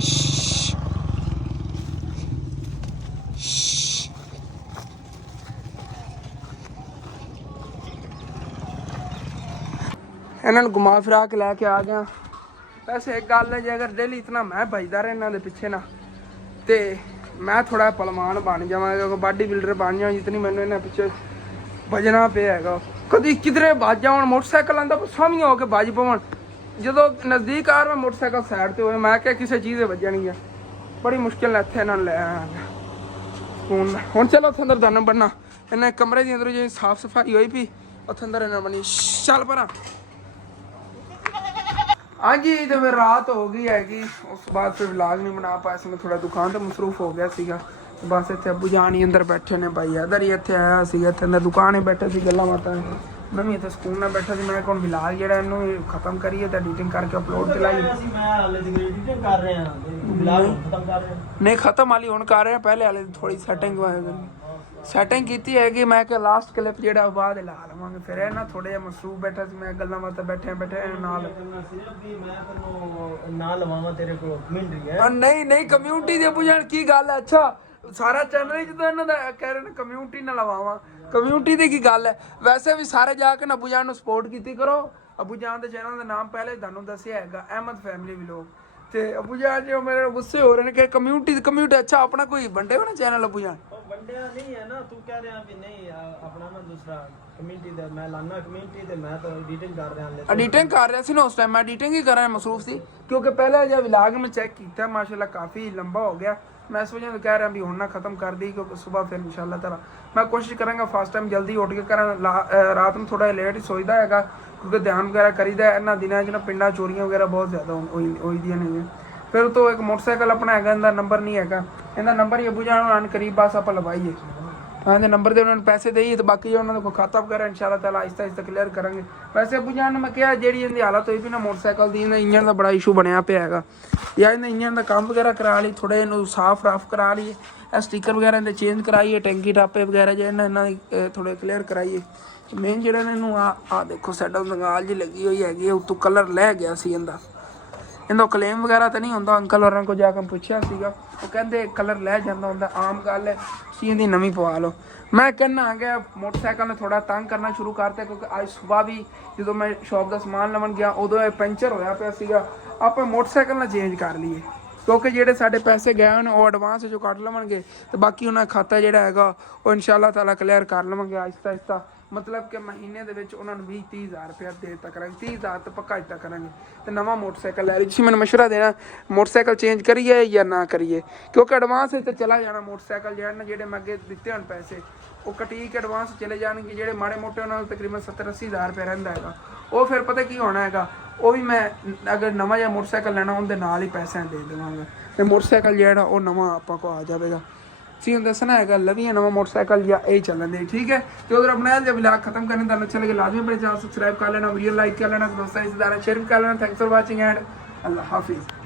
ਇਹਨਾਂ ਨੂੰ ਘੁਮਾ ਫਿਰਾ ਕੇ ਲੈ ਕੇ ਆ ਗਿਆ। ਵੈਸੇ ਇੱਕ ਗੱਲ ਹੈ, ਜੇ ਅਗਰ ਡੇਲੀ ਇਤਨਾ ਮੈਂ ਭਜਦਾ ਰਿਹਾ ਇਹਨਾਂ ਦੇ ਪਿੱਛੇ ਨਾ, ਤੇ ਮੈਂ ਥੋੜਾ ਪਹਿਲਵਾਨ ਬਣ ਜਾਵਾਂਗਾ, ਬਾਡੀ ਬਿਲਡਰ ਬਣ ਜਾਵਾਂ, ਜਿਤਨੀ ਮੈਨੂੰ ਇਹਨਾਂ ਪਿੱਛੇ ਭਜਣਾ ਪਿਆ ਹੈਗਾ। ਕਦੀ ਕਿਧਰੇ ਵੱਜ ਜਾਵਣ, ਮੋਟਰਸਾਈਕਲ ਆਉਂਦਾ ਸਾਹਮਣੇ ਹੋ ਕੇ ਵੱਜ ਪਵਣ, ਜਦੋਂ ਨਜ਼ਦੀਕ ਆ ਰਿਹਾ ਮੋਟਰਸਾਈਕਲ ਸਾਈਡ ਤੇ ਹੋਏ, ਮੈਂ ਕਿਹਾ ਕਿਸੇ ਚੀਜ਼ ਦੇ ਵੱਜਣਗੀਆਂ। ਬੜੀ ਮੁਸ਼ਕਿਲ ਨਾਲ ਇੱਥੇ ਇਹਨਾਂ ਨੂੰ ਲੈ ਆਇਆ ਸਕੂਨ। ਹੁਣ ਚਲੋ ਉੱਥੇ ਅੰਦਰ ਦਾਨਾ ਬਣਨਾ, ਇਹਨਾਂ ਕਮਰੇ ਦੀ ਅੰਦਰ ਜਿਹੜੀ ਸਾਫ਼ ਸਫਾਈ ਹੋਈ ਪਈ, ਉੱਥੇ ਅੰਦਰ ਨਾ ਬਣੀ ਚੱਲ ਪਰਾਂ। ਹਾਂਜੀ ਤੇ ਫਿਰ ਰਾਤ ਹੋ ਗਈ ਹੈਗੀ, ਉਸ ਤੋਂ ਬਾਅਦ ਫਿਰ ਵਲੌਗ ਨਹੀਂ ਬਣਾ ਪਾਇਆ ਸੀ, ਮੈਂ ਥੋੜਾ ਦੁਕਾਨ ਤੇ ਮਸਰੂਫ ਹੋ ਗਿਆ ਸੀਗਾ। ਬਸ ਇੱਥੇ ਅੱਬੂ ਜਾਨ ਹੀ ਅੰਦਰ ਬੈਠੇ ਨੇ, ਭਾਈ ਇਧਰ ਹੀ ਇੱਥੇ ਆਇਆ ਸੀ, ਇੱਥੇ ਅੰਦਰ ਦੁਕਾਨ ਹੀ ਬੈਠੇ ਸੀ ਗੱਲਾਂ ਬਾਤਾਂ। ਮੈਂ ਵੀ ਇੱਥੇ ਸਕੂਲ ਨਾਲ ਬੈਠਾ ਸੀ। ਮੈਂ ਕੋਣ ਵਲੌਗ ਜਿਹੜਾ ਇਹਨੂੰ ਖਤਮ ਕਰੀਏ ਤੇ ਐਡੀਟਿੰਗ ਕਰਕੇ ਅਪਲੋਡ ਚਲਾਈਏ। ਨਹੀਂ ਖਤਮ ਵਾਲੀ ਹੁਣ ਕਰ ਰਹੇ ਪਹਿਲੇ ਵਾਲੇ ਥੋੜੀ ਸੈਟਿੰਗ ਕੀਤੀ ਹੈਗੀ। ਮੈਂ ਕਿ ਲਾਸਟ ਕਲਿੱਪ ਜਿਹੜਾ ਬਾਅਦ ਲਾ ਲਵਾਂਗੇ। ਫਿਰ ਇਹ ਨਾ ਥੋੜੇ ਜਿਹਾ ਮਸਰੂਫ ਬੈਠਾ ਸੀ, ਮੈਂ ਗੱਲਾਂ ਬਾਤਾਂ ਬੈਠੇ ਨਾਲ ਲਵਾਵਾਂ ਤੇਰੇ ਕੋਲ ਮਿੰਟ ਹੈ। ਨਹੀਂ ਕਮਿਊਨਿਟੀ ਦੇ ਅੱਬੂ ਜਾਨ ਕੀ ਗੱਲ ਹੈ। ਅੱਛਾ ਸਾਰਾ ਚੈਨਲ ਹੀ ਜਦੋਂ ਇਹਨਾਂ ਦਾ ਕਹਿ ਰਹੇ ਨੇ ਕਮਿਊਨਿਟੀ ਨਾਲ ਲਵਾਵਾਂ, ਕਮਿਊਨਿਟੀ ਦੀ ਕੀ ਗੱਲ ਹੈ। ਵੈਸੇ ਵੀ ਸਾਰੇ ਜਾ ਕੇ ਅੱਬੂ ਜਾਨ ਨੂੰ ਸਪੋਰਟ ਕੀਤੀ ਕਰੋ। ਅੱਬੂ ਜਾਨ ਦੇ ਚੈਨਲ ਦਾ ਨਾਮ ਪਹਿਲੇ ਤੁਹਾਨੂੰ ਦੱਸਿਆ ਹੈਗਾ, ਅਹਿਮਦ ਫੈਮਿਲੀ ਵਲੌਗ। ਤੇ ਅੱਬੂ ਜਾਨ ਜੋ ਮੇਰੇ ਗੁੱਸੇ ਹੋ ਰਹੇ ਨੇ ਕਿ ਕਮਿਊਨਿਟੀ ਅੱਛਾ ਆਪਣਾ ਕੋਈ ਵੰਡੇ ਹੋਣਾ ਚੈਨਲ ਅੱਬੂ ਜਾਨ ਵੰਡਿਆ ਨਹੀਂ ਹੈ ਨਾ, ਤੂੰ ਕਹਿ ਰਿਹਾ ਵੀ ਨਹੀਂ ਆਪਣਾ ਨਾ ਦੂਸਰਾ ਕਮਿਊਨਿਟੀ ਦਾ ਮੈਂ ਲਾਨਾ ਕਮਿਊਨਿਟੀ ਤੇ ਮੈਂ ਤਾਂ ਐਡੀਟਿੰਗ ਕਰ ਰਿਹਾ ਹਾਂ। ਐਡੀਟਿੰਗ ਕਰ ਰਿਹਾ ਸੀ ਨਾ ਉਸ ਟਾਈਮ, ਮੈਂ ਐਡੀਟਿੰਗ ਹੀ ਕਰ ਰਿਹਾ ਮਸਰੂਫ ਸੀ ਕਿਉਂਕਿ ਪਹਿਲਾਂ ਜਦ ਵਲੌਗ ਮੈਂ ਚੈੱਕ ਕੀਤਾ ਮਾਸ਼ਾਅੱਲਾ ਕਾਫੀ ਲੰਬਾ ਹੋ ਗਿਆ। ਮੈਂ ਇਸ ਵਜ੍ਹਾ ਤੋਂ ਕਹਿ ਰਿਹਾ ਵੀ ਹੁਣ ਨਾ ਖਤਮ ਕਰ ਦੀ ਕਿਉਂਕਿ ਸਵੇਰ ਫਿਰ ਇਨਸ਼ਾਅੱਲਾ ਤਾਲਾ ਮੈਂ ਕੋਸ਼ਿਸ਼ ਕਰਾਂਗਾ ਫਸਟ ਟਾਈਮ ਜਲਦੀ ਉੱਠ ਕੇ ਕਰਾਂ। ਰਾਤ ਨੂੰ ਥੋੜਾ ਲੇਟ ਹੀ ਸੋਈਦਾ ਹੈਗਾ ਕਿਉਂਕਿ ਧਿਆਨ ਵਗੈਰਾ ਕਰੀਦਾ। ਇਹਨਾਂ ਦਿਨਾਂ 'ਚ ਨਾ ਪਿੰਡਾਂ ਚੋਰੀਆਂ ਵਗੈਰਾ ਬਹੁਤ ਜ਼ਿਆਦਾ ਹੋਈਆਂ ਨੇ। ਫਿਰ ਤੋਂ ਇੱਕ ਮੋਟਰਸਾਈਕਲ ਆਪਣਾ ਹੈਗਾ, ਇਹਦਾ ਨੰਬਰ ਨਹੀਂ ਹੈਗਾ, ਇਹਦਾ ਨੰਬਰ ਹੀ ਅੱਬੂ ਜਾਨ ਨੂੰ ਕਰੀਬ ਬਸ ਆਪਾਂ ਲਵਾਈਏ। ਇਹਦੇ ਨੰਬਰ ਦੇ ਉਹਨਾਂ ਨੂੰ ਪੈਸੇ ਦੇਈਏ ਤੇ ਬਾਕੀ ਉਹਨਾਂ ਦਾ ਕੋਈ ਖਾਤਾ ਵਗੈਰਾ ਇਨਸ਼ਾਅੱਲਾ ਤਾਲਾ ਆਹਿਸਤਾ ਕਲੀਅਰ ਕਰਾਂਗੇ। ਵੈਸੇ ਅੱਬੂ ਜਾਨ ਨੂੰ ਮੈਂ ਕਿਹਾ ਜਿਹੜੀ ਇਹਦੀ ਹਾਲਤ ਹੋਈ ਵੀ ਨਾ ਮੋਟਰਸਾਈਕਲ ਦੀ, ਇਹਦਾ ਇੰਜਨ ਦਾ ਬੜਾ ਇਸ਼ੂ ਬਣਿਆ ਪਿਆ ਹੈਗਾ, ਜਾਂ ਇਹਦਾ ਇੰਜਨ ਦਾ ਕੰਮ ਵਗੈਰਾ ਕਰਾ ਲਈ, ਥੋੜੇ ਇਹਨੂੰ ਸਾਫ਼ ਕਰਾ ਲਈਏ, ਇਹ ਸਟੀਕਰ ਵਗੈਰਾ ਇਹਦੇ ਚੇਂਜ ਕਰਾਈਏ, ਟੈਂਕੀ ਟਾਪੇ ਵਗੈਰਾ ਜੇ ਇਹਨਾਂ ਦੇ ਥੋੜੇ ਕਲੀਅਰ ਕਰਾਈਏ। ਮੇਨ ਜਿਹੜਾ ਇਹਨੂੰ ਆ ਦੇਖੋ ਸਾਡਾ ਦੰਗਾਲ ਜੀ ਲੱਗੀ ਹੋਈ ਹੈਗੀ, ਉੱਤੋਂ ਕਲਰ ਲੈ ਗਿਆ ਸੀ ਇਹਦਾ ਕਲੇਮ ਵਗੈਰਾ ਤਾਂ ਨਹੀਂ ਹੁੰਦਾ। ਅੰਕਲ ਹੋਰਾਂ ਕੋਲ ਜਾ ਕੇ ਪੁੱਛਿਆ ਸੀਗਾ, ਉਹ ਕਹਿੰਦੇ ਕਲਰ ਲੈ ਜਾਂਦਾ ਹੁੰਦਾ, ਆਮ ਗੱਲ ਹੈ, ਤੁਸੀਂ ਇਹਦੀ ਨਵੀਂ ਪਵਾ ਲਓ। ਮੈਂ ਕਹਿੰਦਾ ਆ ਗਿਆ ਮੋਟਰਸਾਈਕਲ ਨੇ ਥੋੜਾ ਤੰਗ ਕਰਨਾ ਸ਼ੁਰੂ ਕਰਤਾ ਕਿਉਂਕਿ ਅੱਜ ਸਵੇਰ ਵੀ ਜਦੋਂ ਮੈਂ ਸ਼ੌਪ ਦਾ ਸਮਾਨ ਲਵਣ ਗਿਆ ਉਦੋਂ ਇਹ ਪੈਂਚਰ ਹੋਇਆ ਪਿਆ ਸੀਗਾ। ਆਪਾਂ ਮੋਟਰਸਾਈਕਲ ਨਾਲ ਚੇਂਜ ਕਰ ਲਈਏ ਕਿਉਂਕਿ ਜਿਹੜੇ ਸਾਡੇ ਪੈਸੇ ਗਏ ਹਨ ਉਹ ਐਡਵਾਂਸ 'ਚੋਂ ਕੱਢ ਲਵਣਗੇ ਤੇ ਬਾਕੀ ਉਹਨਾਂ ਦਾ ਖਾਤਾ ਜਿਹੜਾ ਹੈਗਾ ਉਹ ਇਨਸ਼ਾਅੱਲਾ ਤਾਲਾ ਕਲੀਅਰ ਕਰ ਲਵਾਂਗੇ ਆਹਿਸਤਾ। ਮਤਲਬ ਕਿ ਮਹੀਨੇ ਦੇ ਵਿੱਚ ਉਹਨਾਂ ਨੂੰ 20-30 ਹਜ਼ਾਰ ਰੁਪਇਆ ਦੇ ਦਿੱਤਾ ਕਰਾਂਗੇ, 30 ਹਜ਼ਾਰ ਤਾਂ ਪੱਕਾ ਦਿੱਤਾ ਕਰਾਂਗੇ ਤੇ ਨਵਾਂ ਮੋਟਰਸਾਈਕਲ ਲੈ ਲਈ। ਤੁਸੀਂ ਮੈਨੂੰ ਮਸ਼ਵਰਾ ਦੇਣਾ ਮੋਟਰਸਾਈਕਲ ਚੇਂਜ ਕਰੀਏ ਜਾਂ ਨਾ ਕਰੀਏ ਕਿਉਂਕਿ ਐਡਵਾਂਸ ਵਿੱਚ ਚਲਾ ਜਾਣਾ ਮੋਟਰਸਾਈਕਲ ਜਿਹੜੇ ਮੈਂ ਅੱਗੇ ਦਿੱਤੇ ਹਨ ਪੈਸੇ ਉਹ ਕਟੀਕ ਐਡਵਾਂਸ ਚਲੇ ਜਾਣਗੇ। ਜਿਹੜੇ ਮਾੜੇ ਮੋਟੇ ਉਹਨਾਂ ਨੂੰ ਤਕਰੀਬਨ 70-80 ਹਜ਼ਾਰ ਰੁਪਇਆ ਰਹਿੰਦਾ ਹੈਗਾ ਉਹ ਫਿਰ ਪਤਾ ਕੀ ਹੋਣਾ ਹੈਗਾ, ਉਹ ਵੀ ਮੈਂ ਅਗਰ ਨਵਾਂ ਜਿਹਾ ਮੋਟਰਸਾਈਕਲ ਲੈਣਾ ਉਹਦੇ ਨਾਲ ਹੀ ਪੈਸੇ ਦੇ ਦੇਵਾਂਗਾ ਤੇ ਮੋਟਰਸਾਈਕਲ ਜਿਹੜਾ ਉਹ ਨਵਾਂ ਆਪਾਂ ਕੋਲ ਆ ਜਾਵੇਗਾ। ਤੁਸੀਂ ਹੁਣ ਦੱਸਣਾ ਹੈਗਾ ਲਵੀਂ ਨਵਾਂ ਮੋਟਰਸਾਈਕਲ ਜਾਂ ਇਹ ਚੱਲਣ ਦੇ ਠੀਕ ਹੈ। ਤੇ ਉਧਰ ਆਪਣਾ ਜब ਵਲੌਗ ਖਤਮ करने ਤੁਹਾਨੂੰ अच्छा लगे लाजमी अपने चैनल सब्सक्राइब कर लेना, वीडियो लाइक कर लेना, दोस्तों रिश्तेदारों शेयर भी कर लेना। थैंक्स फॉर वाचिंग एंड अल्लाह हाफिज़।